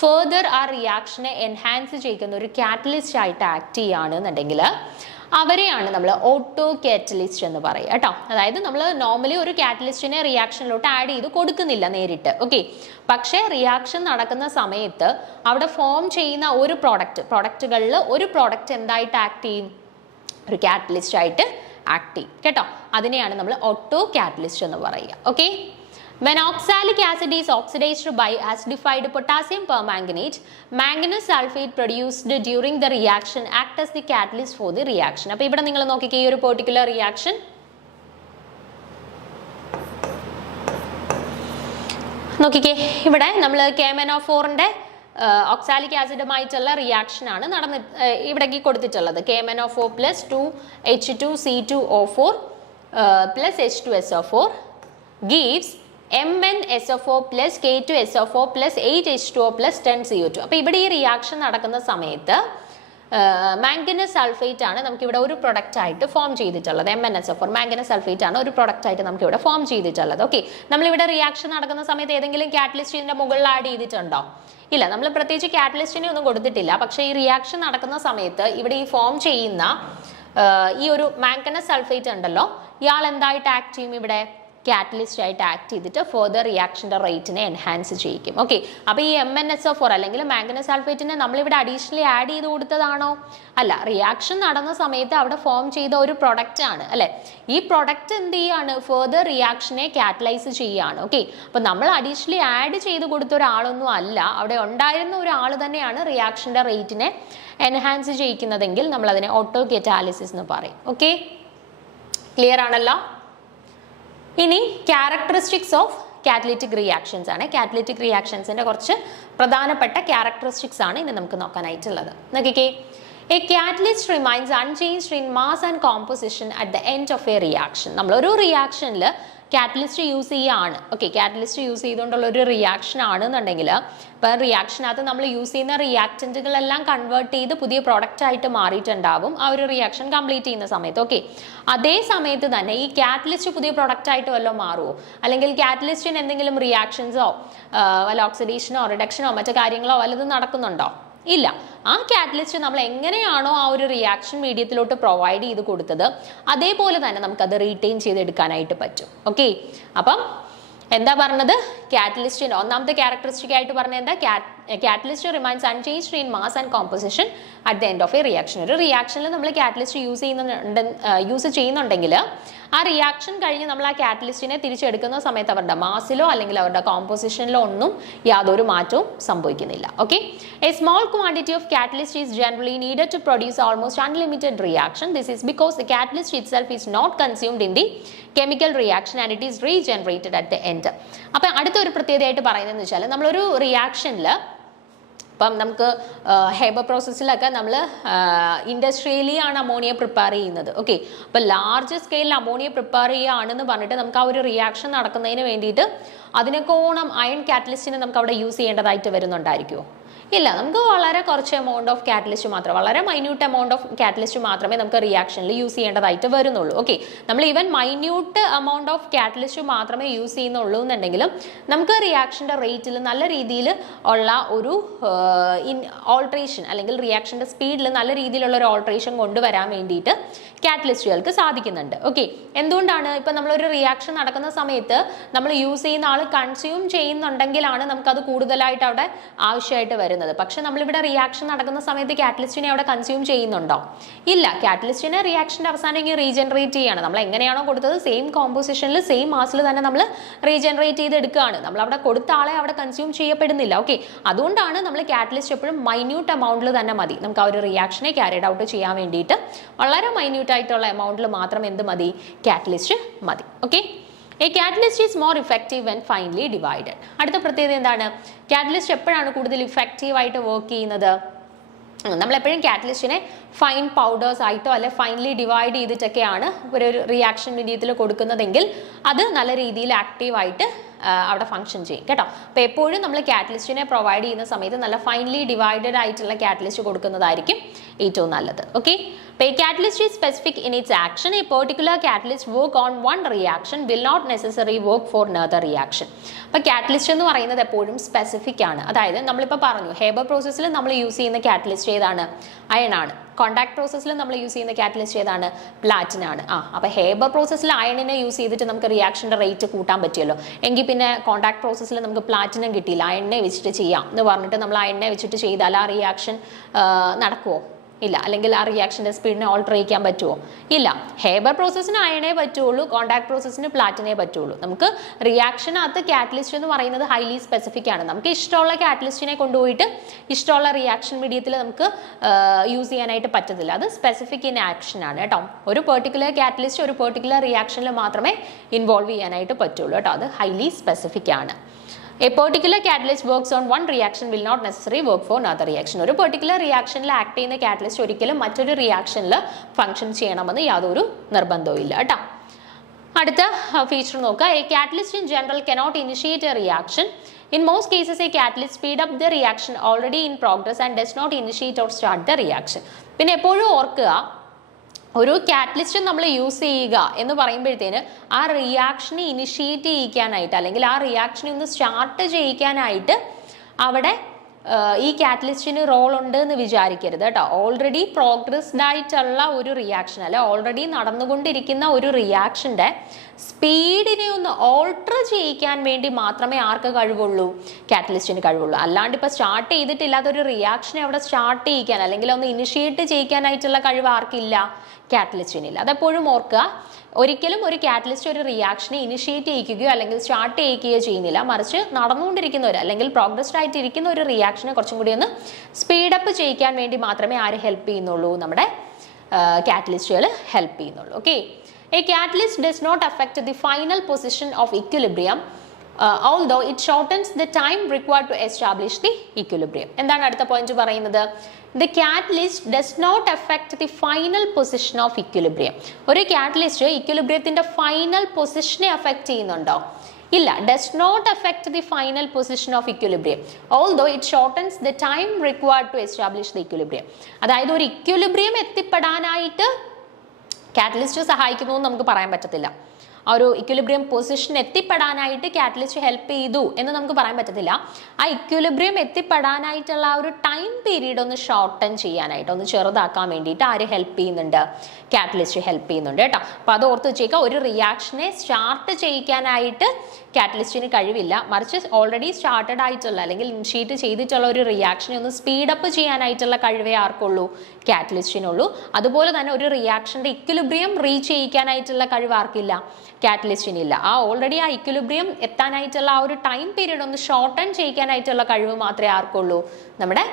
ഫെർദർ ആ റിയാക്ഷനെ എൻഹാൻസ് ചെയ്യുന്ന ഒരു കാറ്റലിസ്റ്റ് ആയിട്ട് ആക്ട് ചെയ്യുകയാണെന്നുണ്ടെങ്കിൽ അവരെയാണ് നമ്മൾ ഓട്ടോ കാറ്റലിസ്റ്റ് എന്ന് പറയുക കേട്ടോ. അതായത് നമ്മൾ നോർമലി ഒരു കാറ്റലിസ്റ്റിനെ റിയാക്ഷനിലോട്ട് ആഡ് ചെയ്ത് കൊടുക്കുന്നില്ല നേരിട്ട്. ഓക്കെ, പക്ഷേ റിയാക്ഷൻ നടക്കുന്ന സമയത്ത് അവിടെ ഫോം ചെയ്യുന്ന ഒരു പ്രൊഡക്റ്റുകളിൽ ഒരു പ്രോഡക്റ്റ് എന്തായിട്ട് ആക്ട് ചെയ്യും? ഒരു കാറ്റലിസ്റ്റ് ആയിട്ട് ആക്ട് ചെയ്യും കേട്ടോ. അതിനെയാണ് നമ്മൾ ഓട്ടോ കാറ്റലിസ്റ്റ് എന്ന് പറയുക. Okay, when oxalic acid is oxidized by acidified potassium permanganate, manganese sulfate produced during the reaction act as the catalyst for the reaction. അപ്പോൾ ഇവിടെ നിങ്ങൾ നോക്കിക്കേ ഈ ഒരു പെർട്ടിക്കുലർ റിയാക്ഷൻ നോക്കിക്കേ. ഇവിടെ നമ്മൾ KMnO4ന്റെ ഓക്സാലിക് ആസിഡുമായിട്ടുള്ള റിയാക്ഷൻ ആണ് ഇവിടേക്ക് കൊടുത്തിട്ടുള്ളത്. KMnO4 plus 2H2C2O4 plus H2SO4 gives MnSO4 plus K2SO4 plus 8H2O plus 10CO2. അപ്പോൾ ഇവിടെ ഈ റിയാക്ഷൻ നടക്കുന്ന സമയത്ത് മാംഗനസ് സൾഫേറ്റ് ആണ് നമുക്ക് ഇവിടെ ഒരു പ്രൊഡക്റ്റ് ആയിട്ട് ഫോം ചെയ്തിട്ടുള്ളത്. MnSO4 മാംഗനസ് സൾഫേറ്റ് ആണ് ഒരു പ്രൊഡക്റ്റ് ആയിട്ട് നമുക്ക് ഇവിടെ ഫോം ചെയ്തിട്ടുള്ളത്. ഓക്കെ, നമ്മളിവിടെ റിയാക്ഷൻ നടക്കുന്ന സമയത്ത് ഏതെങ്കിലും കാറ്റലിസ്റ്റ് ഇതിന്റെ മുകളിൽ ആഡ് ചെയ്തിട്ടുണ്ടോ? ഇല്ല, നമ്മൾ പ്രത്യേകിച്ച് കാറ്റലിസ്റ്റിനെ ഒന്നും കൊടുത്തിട്ടില്ല. പക്ഷേ ഈ റിയാക്ഷൻ നടക്കുന്ന സമയത്ത് ഇവിടെ ഈ ഫോം ചെയ്യുന്ന ഈ ഒരു മാംഗനസ് സൾഫേറ്റ് ഉണ്ടല്ലോ, ഇയാൾ എന്തായിട്ട് ആക്ട് ചെയ്യും? ഇവിടെ കാറ്റലിസ്റ്റ് ആയിട്ട് ആക്ട് ചെയ്തിട്ട് ഫെർദർ റിയാക്ഷൻ്റെ റേറ്റിനെ എൻഹാൻസ് ചെയ്യിക്കും. ഓക്കെ, അപ്പോൾ ഈ MnSO4 അല്ലെങ്കിൽ മാംഗനസ് സൾഫേറ്റിനെ നമ്മളിവിടെ അഡീഷണലി ആഡ് ചെയ്ത് കൊടുത്തതാണോ? അല്ല, റിയാക്ഷൻ നടന്ന സമയത്ത് അവിടെ ഫോം ചെയ്ത ഒരു പ്രൊഡക്റ്റ് ആണ് അല്ലേ. ഈ പ്രൊഡക്റ്റ് എന്ത് ചെയ്യാണ്? ഫെർദർ റിയാക്ഷനെ കാറ്റലൈസ് ചെയ്യുകയാണ്. ഓക്കെ, അപ്പോൾ നമ്മൾ അഡീഷണലി ആഡ് ചെയ്ത് കൊടുത്ത ഒരാളൊന്നും അല്ല, അവിടെ ഉണ്ടായിരുന്ന ഒരാൾ തന്നെയാണ് റിയാക്ഷൻ്റെ റേറ്റിനെ എൻഹാൻസ് ചെയ്യിക്കുന്നതെങ്കിൽ നമ്മൾ അതിനെ ഓട്ടോ കെറ്റാലിസിസ് എന്ന് പറയും. ഓക്കെ, ക്ലിയർ ആണല്ലോ. ഇനി ക്യാരക്ടറിസ്റ്റിക്സ് ഓഫ് കാറ്റലിറ്റിക് റിയാക്ഷൻസ് ആണ്. കാറ്റലിറ്റിക് റിയാക്ഷൻസിന്റെ കുറച്ച് പ്രധാനപ്പെട്ട ക്യാരക്ടറിസ്റ്റിക്സ് ആണ് ഇനി നമുക്ക് നോക്കാനായിട്ടുള്ളത്. നോക്കിക്കേ, A catalyst remains unchanged in mass and composition at the end of a reaction. നമ്മളൊരു റിയാക്ഷനിൽ കാറ്റലിസ്റ്റ് യൂസ് ചെയ്യുകയാണ്. ഓക്കെ, കാറ്റലിസ്റ്റ് യൂസ് ചെയ്തുകൊണ്ടുള്ള ഒരു റിയാക്ഷൻ ആണെന്നുണ്ടെങ്കിൽ ഇപ്പം റിയാക്ഷനകത്ത് നമ്മൾ യൂസ് ചെയ്യുന്ന റിയാക്റ്റൻറ്റുകളെല്ലാം കൺവേർട്ട് ചെയ്ത് പുതിയ പ്രോഡക്റ്റ് ആയിട്ട് മാറിയിട്ടുണ്ടാവും ആ ഒരു റിയാക്ഷൻ കംപ്ലീറ്റ് ചെയ്യുന്ന സമയത്ത്. ഓക്കെ, അതേ സമയത്ത് തന്നെ ഈ കാറ്റലിസ്റ്റ് പുതിയ പ്രോഡക്റ്റ് ആയിട്ട് വല്ലതും മാറുമോ? അല്ലെങ്കിൽ കാറ്റലിസ്റ്റിന് എന്തെങ്കിലും റിയാക്ഷൻസോ വല്ല ഓക്സിഡേഷനോ റിഡക്ഷനോ മറ്റു കാര്യങ്ങളോ വല്ലതും നടക്കുന്നുണ്ടോ? ഇല്ല. ആ കാറ്റലിസ്റ്റ് നമ്മൾ എങ്ങനെയാണോ ആ ഒരു റിയാക്ഷൻ മീഡിയത്തിലോട്ട് പ്രൊവൈഡ് ചെയ്ത് കൊടുത്തത് അതേപോലെ തന്നെ നമുക്കത് റീറ്റെയിൻ ചെയ്തെടുക്കാനായിട്ട് പറ്റും. ഓക്കെ, അപ്പം എന്താ പറഞ്ഞത്? കാറ്റലിസ്റ്റിന്റെ ഒന്നാമത്തെ ക്യാരക്ടറിസ്റ്റിക് ആയിട്ട് പറഞ്ഞ എന്താ? Catalyst remains unchanged in mass and composition at the end of a reaction. ഒരു റിയാക്ഷനിൽ നമ്മൾ കാറ്റലിസ്റ്റ് യൂസ് ചെയ്യുന്നുണ്ടെങ്കിൽ ആ റിയാക്ഷൻ കഴിഞ്ഞ് നമ്മൾ ആ കാറ്റലിസ്റ്റിനെ തിരിച്ചെടുക്കുന്ന സമയത്ത് അവരുടെ മാസിലോ അല്ലെങ്കിൽ അവരുടെ കോമ്പോസിഷനിലോ ഒന്നും യാതൊരു മാറ്റവും സംഭവിക്കുന്നില്ല. Okay, a small quantity of catalyst is generally needed to produce almost unlimited reaction. This is because the catalyst itself is not consumed in the chemical reaction and it is regenerated at the end. അപ്പം അടുത്തൊരു പ്രത്യേകതയായിട്ട് പറയുന്നതെന്ന് വെച്ചാൽ നമ്മളൊരു റിയാക്ഷനിൽ ഇപ്പം നമുക്ക് Haber പ്രോസസ്സിലൊക്കെ നമ്മൾ industrially ആണ് ammonia prepare ചെയ്യുന്നത്. ഓക്കെ, അപ്പോൾ ലാർജ് സ്കെയിലിൽ അമോണിയ പ്രിപ്പയർ ചെയ്യുകയാണെന്ന് പറഞ്ഞിട്ട് നമുക്ക് ആ ഒരു റിയാക്ഷൻ നടക്കുന്നതിന് വേണ്ടിയിട്ട് അതിനൊക്കോണം അയൺ കാറ്റലിസ്റ്റിനെ നമുക്ക് അവിടെ യൂസ് ചെയ്യേണ്ടതായിട്ട് വരുന്നുണ്ടായിരിക്കുമോ? ഇല്ല, നമുക്ക് വളരെ കുറച്ച് എമൗണ്ട് ഓഫ് കാറ്റലിസ്റ്റ് മാത്രം, വളരെ മൈന്യൂട്ട് എമൗണ്ട് ഓഫ് കാറ്റലിസ്റ്റ് മാത്രമേ നമുക്ക് റിയാക്ഷനിൽ യൂസ് ചെയ്യേണ്ടതായിട്ട് വരുന്നുള്ളൂ. ഓക്കെ, നമ്മൾ even minute amount of catalyst മാത്രമേ യൂസ് ചെയ്യുന്നുള്ളൂ എന്നുണ്ടെങ്കിലും നമുക്ക് റിയാക്ഷൻ്റെ റേറ്റിൽ നല്ല രീതിയിൽ ഉള്ള ഒരു ഓൾട്രേഷൻ അല്ലെങ്കിൽ റിയാക്ഷൻ്റെ സ്പീഡിൽ നല്ല രീതിയിലുള്ള ഒരു ഓൾട്രേഷൻ കൊണ്ടുവരാൻ വേണ്ടിയിട്ട് കാറ്റലിസ്റ്റുകൾക്ക് സാധിക്കുന്നുണ്ട്. ഓക്കെ, എന്തുകൊണ്ടാണ്? ഇപ്പം നമ്മളൊരു റിയാക്ഷൻ നടക്കുന്ന സമയത്ത് നമ്മൾ യൂസ് ചെയ്യുന്ന ആൾ കൺസ്യൂം ചെയ്യുന്നുണ്ടെങ്കിലാണ് നമുക്കത് കൂടുതലായിട്ട് അവിടെ ആവശ്യമായിട്ട് വരുന്നത്. പക്ഷെ നമ്മളിവിടെ റിയാക്ഷൻ നടക്കുന്ന സമയത്ത് കാറ്റലിസ്റ്റിനെ അവിടെ കൺസ്യൂം ചെയ്യുന്നുണ്ടോ? ഇല്ല, കാറ്റലിസ്റ്റിനെ റിയാക്ഷൻ്റെ അവസാനം ഇങ്ങനെ റീജനറേറ്റ് ചെയ്യാണ്. നമ്മൾ എങ്ങനെയാണോ കൊടുത്തത് സെയിം കോമ്പോസിഷനിൽ സെയിം മാസിൽ തന്നെ നമ്മൾ റീജനറേറ്റ് ചെയ്ത് എടുക്കുകയാണ്. നമ്മൾ അവിടെ കൊടുത്ത ആളെ അവിടെ കൺസ്യൂം ചെയ്യപ്പെടുന്നില്ല. ഓക്കെ, അതുകൊണ്ടാണ് നമ്മൾ കാറ്റലിസ്റ്റ് എപ്പോഴും മൈന്യൂട്ട് എമൗണ്ടിൽ തന്നെ മതി. നമുക്ക് ആ ഒരു റിയാക്ഷനെ ക്യാരിഡ് ഔട്ട് ചെയ്യാൻ വേണ്ടിയിട്ട് വളരെ മൈന്യൂട്ട് ആയിട്ടുള്ള എമൗണ്ടിൽ മാത്രം എന്ത് മതി? കാറ്റലിസ്റ്റ് മതി. Okay, a catalyst is more effective when finely divided. അടുത്ത പ്രത്യേകത എന്താണ്? കാറ്റലിസ്റ്റ് എപ്പോഴാണ് കൂടുതൽ ഇഫക്റ്റീവായിട്ട് വർക്ക് ചെയ്യുന്നത്? നമ്മളെപ്പോഴും കാറ്റലിസ്റ്റിനെ ഫൈൻ പൗഡേഴ്സ് ആയിട്ടോ അല്ലെ ഫൈനലി ഡിവൈഡ് ചെയ്തിട്ടൊക്കെയാണ് ഒരു റിയാക്ഷൻ മീഡിയത്തിൽ കൊടുക്കുന്നതെങ്കിൽ അത് നല്ല രീതിയിൽ ആക്റ്റീവായിട്ട് അവിടെ ഫംഗ്ഷൻ ചെയ്യും കേട്ടോ. അപ്പോൾ എപ്പോഴും നമ്മൾ കാറ്റലിസ്റ്റിനെ പ്രൊവൈഡ് ചെയ്യുന്ന സമയത്ത് നല്ല ഫൈനലി ഡിവൈഡഡ് ആയിട്ടുള്ള കാറ്റലിസ്റ്റ് കൊടുക്കുന്നതായിരിക്കും ഏറ്റവും നല്ലത്. ഓക്കെ, അപ്പോൾ ഈ catalyst is specific in its action. A particular catalyst work on one reaction will not necessary work for another reaction. അപ്പോൾ കാറ്റലിസ്റ്റ് എന്ന് പറയുന്നത് എപ്പോഴും സ്പെസിഫിക് ആണ്. അതായത് നമ്മളിപ്പോൾ പറഞ്ഞു ഹേബർ പ്രോസസ്സിൽ നമ്മൾ യൂസ് ചെയ്യുന്ന കാറ്റലിസ്റ്റ് ഏതാണ്? അയൺ ആണ്. കോണ്ടാക്ട് പ്രോസസ്സിൽ നമ്മൾ യൂസ് ചെയ്യുന്ന കാറ്റലിസ്റ്റ് ഏതാണ്? പ്ലാറ്റിനം ആണ്. അപ്പോൾ ഹേബർ പ്രോസസ്സിൽ അയണിനെ യൂസ് ചെയ്തിട്ട് നമുക്ക് റിയാക്ഷൻ്റെ റേറ്റ് കൂട്ടാൻ പറ്റുമല്ലോ. എങ്കിൽ പിന്നെ കോണ്ടാക്ട് പ്രോസസ്സിൽ നമുക്ക് പ്ലാറ്റിനം കിട്ടിയില്ല, അയണിനെ വെച്ചിട്ട് ചെയ്യാം എന്ന് പറഞ്ഞിട്ട് നമ്മൾ അയണിനെ വെച്ചിട്ട് ചെയ്താൽ ആ റിയാക്ഷൻ നടക്കുമോ? ഇല്ല. അല്ലെങ്കിൽ ആ റിയാക്ഷൻ്റെ സ്പീഡിനെ ഓൾട്ടർ ചെയ്യാൻ പറ്റുമോ? ഇല്ല. ഹേബർ പ്രോസസ്സിന് അയണേ പറ്റുള്ളൂ, കോണ്ടാക്ട് പ്രോസസ്സിന് പ്ലാറ്റിനേ പറ്റുള്ളൂ. നമുക്ക് റിയാക്ഷനകത്ത് കാറ്റലിസ്റ്റ് എന്ന് പറയുന്നത് ഹൈലി സ്പെസിഫിക് ആണ്. നമുക്ക് ഇഷ്ടമുള്ള കാറ്റലിസ്റ്റിനെ കൊണ്ടുപോയിട്ട് ഇഷ്ടമുള്ള റിയാക്ഷൻ മീഡിയത്തിൽ നമുക്ക് യൂസ് ചെയ്യാനായിട്ട് പറ്റത്തില്ല. അത് സ്പെസിഫിക് ഇൻ ആക്ഷൻ ആണ് കേട്ടോ. ഒരു പെർട്ടിക്കുലർ കാറ്റലിസ്റ്റ് ഒരു പെർട്ടിക്കുലർ റിയാക്ഷനിൽ മാത്രമേ ഇൻവോൾവ് ചെയ്യാനായിട്ട് പറ്റുള്ളൂ കേട്ടോ. അത് ഹൈലി സ്പെസിഫിക് ആണ്. A particular catalyst works on one reaction will not necessarily work for another reaction. ഒരു പെർട്ടിക്കുലർ റിയാക്ഷനിൽ ആക്ട് ചെയ്യുന്ന കാറ്റലിസ്റ്റ് ഒരിക്കലും മറ്റൊരു റിയാക്ഷനിൽ ഫംഗ്ഷൻ ചെയ്യണമെന്ന് യാതൊരു നിർബന്ധവും ഇല്ല കേട്ടോ. അടുത്ത ഫീച്ചർ നോക്കുക. A catalyst in general cannot initiate a reaction. In most cases, a catalyst speed up the reaction already in progress and does not initiate or start the reaction. പിന്നെ എപ്പോഴും ഓർക്കുക, ഒരു കാറ്റലിസ്റ്റ് നമ്മൾ യൂസ് ചെയ്യുക എന്ന് പറയുമ്പോഴത്തേന് ആ റിയാക്ഷനെ initiate ചെയ്യിക്കാനായിട്ട് അല്ലെങ്കിൽ ആ റിയാക്ഷനെ ഒന്ന് സ്റ്റാർട്ട് ചെയ്യിക്കാനായിട്ട് അവിടെ ഈ കാറ്റലിസ്റ്റിന് റോൾ ഉണ്ട് എന്ന് വിചാരിക്കരുത് കേട്ടോ. ഓൾറെഡി പ്രോഗ്രസ്ഡ് ആയിട്ടുള്ള ഒരു റിയാക്ഷൻ അല്ലെ ഓൾറെഡി നടന്നുകൊണ്ടിരിക്കുന്ന ഒരു റിയാക്ഷൻ്റെ സ്പീഡിനെ ഒന്ന് ഓൾട്ടർ ചെയ്യിക്കാൻ വേണ്ടി മാത്രമേ ആർക്ക് കഴിവുള്ളൂ? കാറ്റലിസ്റ്റിന് കഴിവുള്ളൂ. അല്ലാണ്ട് ഇപ്പോൾ സ്റ്റാർട്ട് ചെയ്തിട്ടില്ലാത്തൊരു റിയാക്ഷനെ അവിടെ സ്റ്റാർട്ട് ചെയ്യിക്കാൻ അല്ലെങ്കിൽ ഒന്ന് ഇനിഷ്യേറ്റ് ചെയ്യിക്കാനായിട്ടുള്ള കഴിവ് ആർക്കില്ല? കാറ്റലിസ്റ്റിനില്ല. അതെപ്പോഴും ഓർക്കുക. ഒരിക്കലും ഒരു കാറ്റലിസ്റ്റ് ഒരു റിയാക്ഷനെ ഇനിഷ്യേറ്റ് ചെയ്യിക്കുകയോ അല്ലെങ്കിൽ സ്റ്റാർട്ട് ചെയ്യിക്കുകയോ ചെയ്യുന്നില്ല. മറിച്ച് നടന്നുകൊണ്ടിരിക്കുന്ന ഒരു അല്ലെങ്കിൽ പ്രോഗ്രസ്ഡ് ആയിട്ടിരിക്കുന്ന ഒരു റിയാക്ഷനെ കുറച്ചും കൂടി ഒന്ന് സ്പീഡപ്പ് ചെയ്യിക്കാൻ വേണ്ടി മാത്രമേ ആര് ഹെൽപ്പ് ചെയ്യുന്നുള്ളൂ? നമ്മുടെ കാറ്റലിസ്റ്റുകൾ ഹെൽപ്പ് ചെയ്യുന്നുള്ളൂ. Okay, a catalyst does not affect the final position of equilibrium although it shortens the time required to establish the equilibrium. എന്താണ് അടുത്ത പോയിന്റ് പറയുന്നത്? The catalyst does not affect the final position of equilibrium. ഒരു catalyst ഇക്വിലിബ്രിയത്തിന്റെ final പൊസിഷനെ affect ചെയ്യുന്നുണ്ടോ? ഇല്ല. Does not affect the final position of equilibrium although it shortens the time required to establish the equilibrium. അതായത് ഒരു equilibrium എത്തിപ്പെടാനായിട്ട് catalyst സഹായിക്കുന്നു എന്ന് നമുക്ക് പറയാൻ പറ്റത്തില്ല. ആ ഒരു ഇക്വിലിബ്രിയം പൊസിഷൻ എത്തിപ്പെടാനായിട്ട് കാറ്റലിസ്റ്റ് ഹെൽപ്പ് ചെയ്തു എന്ന് നമുക്ക് പറയാൻ പറ്റത്തില്ല. ആ ഇക്വിലിബ്രിയം എത്തിപ്പെടാനായിട്ടുള്ള ആ ഒരു ടൈം പീരീഡ് ഒന്ന് ഷോർട്ടൻ ചെയ്യാനായിട്ട്, ഒന്ന് ചെറുതാക്കാൻ വേണ്ടിയിട്ട് ആര് ഹെൽപ്പ് ചെയ്യുന്നുണ്ട്? കാറ്റലിസ്റ്റ് ഹെൽപ്പ് ചെയ്യുന്നുണ്ട് കേട്ടോ. അപ്പോൾ അത് ഓർത്ത് വെച്ചേക്കുക. ഒരു റിയാക്ഷനെ സ്റ്റാർട്ട് ചെയ്യിക്കാനായിട്ട് കാറ്റലിസ്റ്റിന് കഴിവില്ല, മറിച്ച് ഓൾറെഡി സ്റ്റാർട്ടഡ് ആയിട്ടുള്ള അല്ലെങ്കിൽ ഇനിഷ്യേറ്റ് ചെയ്തിട്ടുള്ള ഒരു റിയാക്ഷനെ ഒന്ന് സ്പീഡപ്പ് ചെയ്യാനായിട്ടുള്ള കഴിവേ ആർക്കുള്ളൂ? കാറ്റലിസ്റ്റിനുള്ളൂ. അതുപോലെ തന്നെ ഒരു റിയാക്ഷന്റെ ഇക്വിലിബ്രിയം റീച്ച് ചെയ്യിക്കാനായിട്ടുള്ള കഴിവ് ആർക്കില്ല? കാറ്റലിസ്റ്റിനില്ല. ആ ഓൾറെഡി ആ ഇക്വിലിബ്രിയം എത്താനായിട്ടുള്ള ആ ഒരു ടൈം പീരീഡ് ഒന്ന് ഷോർട്ടൺ ചെയ്യിക്കാനായിട്ടുള്ള കഴിവ് മാത്രമേ ആർക്കുള്ളൂ? നമ്മുടെ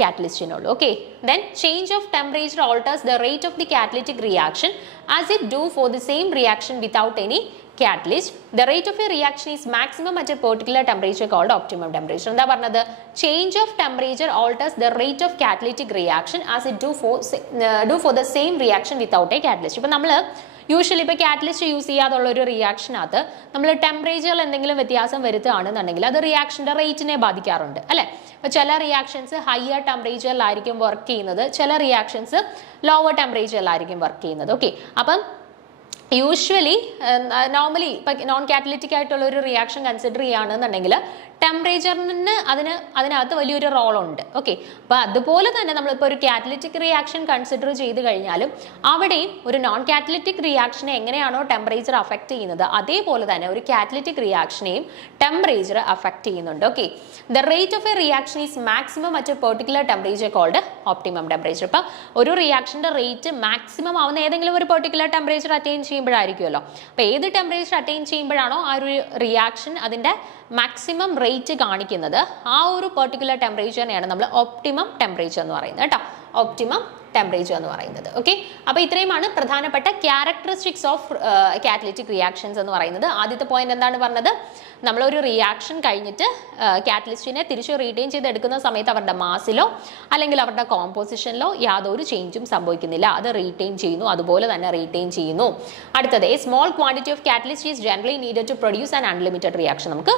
catalyst-നുള്ളൂ. Okay, then change of temperature alters the rate of the catalytic reaction as it do for the same reaction without any catalyst. The rate of a reaction is maximum at a particular temperature called optimum temperature. എന്താ പറഞ്ഞത്? Change of temperature alters the rate of catalytic reaction as it do for the same reaction without a catalyst. ഇപ്പൊ നമ്മൾ usually ഇപ്പോൾ catalyst use ചെയ്യാതുള്ള ഒരു റിയാക്ഷനകത്ത് നമ്മൾ ടെമ്പറേച്ചറിൽ എന്തെങ്കിലും വ്യത്യാസം വരുത്തുകയാണെന്നുണ്ടെങ്കിൽ അത് റിയാക്ഷൻ്റെ റേറ്റിനെ ബാധിക്കാറുണ്ട് അല്ലേ? അപ്പോൾ ചില റിയാക്ഷൻസ് ഹയർ ടെമ്പറേച്ചറിലായിരിക്കും വർക്ക് ചെയ്യുന്നത്, ചില റിയാക്ഷൻസ് ലോവർ ടെമ്പറേച്ചറിലായിരിക്കും വർക്ക് ചെയ്യുന്നത്. ഓക്കെ, അപ്പം യൂഷ്വലി നോർമലി ഇപ്പം നോൺ കാറ്റലിറ്റിക് ആയിട്ടുള്ള ഒരു റിയാക്ഷൻ കൺസിഡർ ചെയ്യുകയാണെന്നുണ്ടെങ്കിൽ ടെമ്പറേച്ചറിന് അതിനകത്ത് വലിയൊരു റോളുണ്ട്. ഓക്കെ, അപ്പോൾ അതുപോലെ തന്നെ നമ്മളിപ്പോൾ ഒരു കാറ്റലിറ്റിക് റിയാക്ഷൻ കൺസിഡർ ചെയ്ത് കഴിഞ്ഞാലും അവിടെയും ഒരു നോൺ കാറ്റലിറ്റിക് റിയാക്ഷനെ എങ്ങനെയാണോ ടെമ്പറേച്ചർ അഫക്റ്റ് ചെയ്യുന്നത് അതേപോലെ തന്നെ ഒരു കാറ്റലിറ്റിക് റിയാക്ഷനെയും ടെമ്പറേച്ചർ അഫക്റ്റ് ചെയ്യുന്നുണ്ട്. Okay, the rate of a reaction is maximum at a particular temperature called optimum temperature. ഇപ്പം ഒരു റിയാക്ഷൻ്റെ റേറ്റ് മാക്സിമം ആവുന്ന ഏതെങ്കിലും ഒരു പെർട്ടിക്കുലർ ടെമ്പറേച്ചർ അറ്റൈൻ ചെയ്യുമ്പോഴായിരിക്കുമല്ലോ. അപ്പോൾ ഏത് ടെമ്പറേച്ചർ അറ്റൈൻ ചെയ്യുമ്പോഴാണോ ആ ഒരു റിയാക്ഷൻ അതിൻ്റെ മാക്സിമം റേറ്റ് കാണിക്കുന്നത്, ആ ഒരു പെർട്ടിക്കുലർ ടെമ്പറേച്ചറിനെയാണ് നമ്മൾ ഒപ്റ്റിമം ടെമ്പറേച്ചർ എന്ന് പറയുന്നത് കേട്ടോ. ഒപ്റ്റിമം ടെമ്പറേച്ചർ എന്ന് പറയുന്നത്. ഓക്കെ, അപ്പോൾ ഇത്രയുമാണ് പ്രധാനപ്പെട്ട ക്യാരക്ടറിസ്റ്റിക്സ് ഓഫ് കാറ്റലിറ്റിക് റിയാക്ഷൻസ് എന്ന് പറയുന്നത്. ആദ്യത്തെ പോയിന്റ് എന്താണ് പറഞ്ഞത്? നമ്മളൊരു റിയാക്ഷൻ കഴിഞ്ഞിട്ട് കാറ്റലിസ്റ്റിനെ തിരിച്ച് റീറ്റെയിൻ ചെയ്തെടുക്കുന്ന സമയത്ത് അവരുടെ മാസിലോ അല്ലെങ്കിൽ അവരുടെ കോമ്പോസിഷനിലോ യാതൊരു ചേഞ്ചും സംഭവിക്കുന്നില്ല, അത് റീറ്റെയിൻ ചെയ്യുന്നു, അതുപോലെ തന്നെ റീറ്റെയിൻ ചെയ്യുന്നു. അടുത്തത്, a small quantity of catalyst is generally needed to produce an unlimited reaction. നമുക്ക്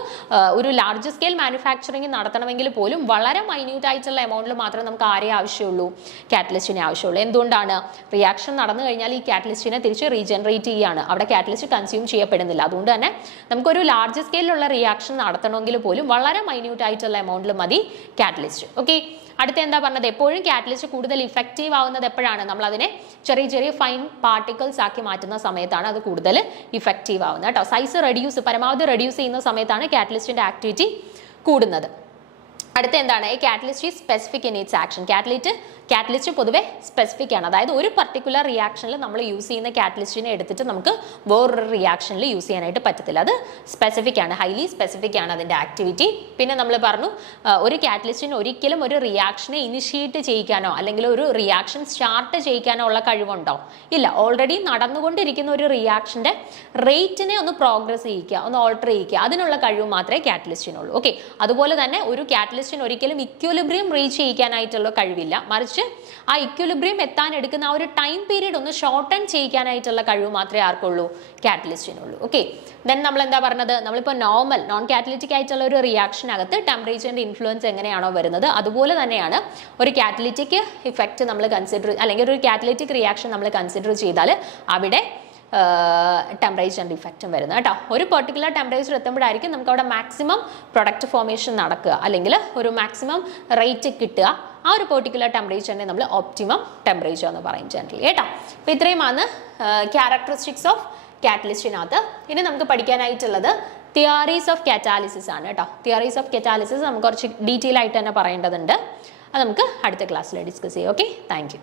ഒരു ലാർജ് സ്കെയിൽ മാനുഫാക്ചറിങ് നടത്തണമെങ്കിൽ പോലും വളരെ മൈന്യൂട്ട് ആയിട്ടുള്ള എമൗണ്ടിൽ മാത്രമേ നമുക്ക് ആരെ ആവശ്യമുള്ളൂ? കാറ്റലിസ്റ്റിനെ ആവശ്യമുള്ളൂ. എന്തുകൊണ്ടാണ്? റിയാക്ഷൻ നടന്നു കഴിഞ്ഞാൽ ഈ കാറ്റലിസ്റ്റിനെ തിരിച്ച് റീജനറേറ്റ് ചെയ്യുകയാണ്, അവിടെ കാറ്റലിസ്റ്റ് കൺസ്യൂം ചെയ്യപ്പെടുന്നില്ല. അതുകൊണ്ട് തന്നെ നമുക്കൊരു ലാർജ് സ്കെയിലുള്ള റിയാക്ഷൻ നടത്തണമെങ്കിൽ പോലും വളരെ മൈന്യൂട്ട് ആയിട്ടുള്ള എമൗണ്ടിൽ മതി കാറ്റലിസ്റ്റ്. ഓക്കെ, അടുത്ത എന്താ പറഞ്ഞത്? എപ്പോഴും കാറ്റലിസ്റ്റ് കൂടുതൽ ഇഫക്റ്റീവ് ആവുന്നത് എപ്പോഴാണ്? നമ്മൾ അതിനെ ചെറിയ ചെറിയ ഫൈൻ പാർട്ടിക്കിൾസ് ആക്കി മാറ്റുന്ന സമയത്താണ് അത് കൂടുതൽ ഇഫക്റ്റീവ് ആവുന്നത് കേട്ടോ. സൈസ് പരമാവധി റെഡ്യൂസ് ചെയ്യുന്ന സമയത്താണ് കാറ്റലിസ്റ്റിന്റെ ആക്ടിവിറ്റി കൂടുന്നത്. അടുത്ത എന്താണ്? ഈ catalyst is specific in its action. Catalyst പൊതുവെ സ്പെസിഫിക് ആണ്, അതായത് ഒരു പർട്ടിക്കുലർ റിയാക്ഷനിൽ നമ്മൾ യൂസ് ചെയ്യുന്ന കാറ്റലിസ്റ്റിനെ എടുത്തിട്ട് നമുക്ക് വേറൊരു റിയാക്ഷനിൽ യൂസ് ചെയ്യാനായിട്ട് പറ്റത്തില്ല. അത് സ്പെസിഫിക് ആണ്, ഹൈലി സ്പെസിഫിക് ആണ് അതിൻ്റെ ആക്ടിവിറ്റി. പിന്നെ നമ്മൾ പറഞ്ഞു ഒരു കാറ്റലിസ്റ്റിന് ഒരിക്കലും ഒരു റിയാക്ഷനെ ഇനിഷ്യേറ്റ് ചെയ്യിക്കാനോ അല്ലെങ്കിൽ ഒരു റിയാക്ഷൻ സ്റ്റാർട്ട് ചെയ്യിക്കാനോ ഉള്ള കഴിവുണ്ടോ? ഇല്ല. ഓൾറെഡി നടന്നുകൊണ്ടിരിക്കുന്ന ഒരു റിയാക്ഷൻ്റെ റേറ്റിനെ ഒന്ന് പ്രോഗ്രസ് ചെയ്യിക്കുക, ഒന്ന് ഓൾട്ടർ ചെയ്യിക്കുക, അതിനുള്ള കഴിവ് മാത്രമേ കാറ്റലിസ്റ്റിനുള്ളൂ. ഓക്കെ, അതുപോലെ തന്നെ ഒരു കാറ്റലിസ്റ്റിന് ഒരിക്കലും ഇക്വിലിബ്രിയം റീച്ച് ചെയ്യിക്കാനായിട്ടുള്ള കഴിവില്ല, മറിച്ച് ആ ഇക്വിലിബ്രിയം എത്താൻ എടുക്കുന്ന ആ ഒരു ടൈം പീരീഡ് ഒന്ന് ഷോർട്ടൺ ചെയ്യിക്കാനായിട്ടുള്ള കഴിവ് മാത്രമേ ആർക്കുള്ളൂ? കാറ്റലിസ്റ്റിനുള്ളൂ. ഓക്കെ, ദെൻ നമ്മൾ എന്താ പറഞ്ഞത്? നമ്മളിപ്പോൾ നോൺ കാറ്റലിറ്റിക് ആയിട്ടുള്ള ഒരു റിയാക്ഷനകത്ത് ടെമ്പറേച്ചറിന്റെ ഇൻഫ്ലുവൻസ് എങ്ങനെയാണോ വരുന്നത് അതുപോലെ തന്നെയാണ് ഒരു കാറ്റലിറ്റിക് ഇഫക്റ്റ് നമ്മൾ കൺസിഡർ അല്ലെങ്കിൽ ഒരു കാറ്റലിറ്റിക് റിയാക്ഷൻ നമ്മൾ കൺസിഡർ ചെയ്താൽ അവിടെ ടെമ്പറേച്ചറിൻ്റെ ഇഫക്റ്റും വരുന്നത് കേട്ടോ. ഒരു പെർട്ടിക്കുലർ ടെമ്പറേച്ചർ എത്തുമ്പോഴായിരിക്കും നമുക്ക് അവിടെ മാക്സിമം പ്രൊഡക്റ്റ് ഫോർമേഷൻ നടക്കുക അല്ലെങ്കിൽ ഒരു മാക്സിമം റേറ്റ് കിട്ടുക. ആ ഒരു പെർട്ടിക്കുലർ ടെമ്പറേച്ചറിനെ നമ്മൾ ഒപ്റ്റിമം ടെമ്പറേച്ചർ എന്ന് പറയും ജനറലി കേട്ടോ. അപ്പോൾ ഇത്രയുമാണ് ക്യാരക്ടറിസ്റ്റിക്സ് ഓഫ് കാറ്റലിസ്റ്റിനകത്ത്. ഇനി നമുക്ക് പഠിക്കാനായിട്ടുള്ളത് തിയറീസ് ഓഫ് കാറ്റാലിസിസ് ആണ് കേട്ടോ. തിയറീസ് ഓഫ് കാറ്റാലിസിസ് നമുക്ക് കുറച്ച് ഡീറ്റെയിൽ ആയിട്ട് തന്നെ പറയേണ്ടതുണ്ട്. അത് നമുക്ക് അടുത്ത ക്ലാസ്സിൽ ഡിസ്കസ് ചെയ്യാം. Okay, thank you.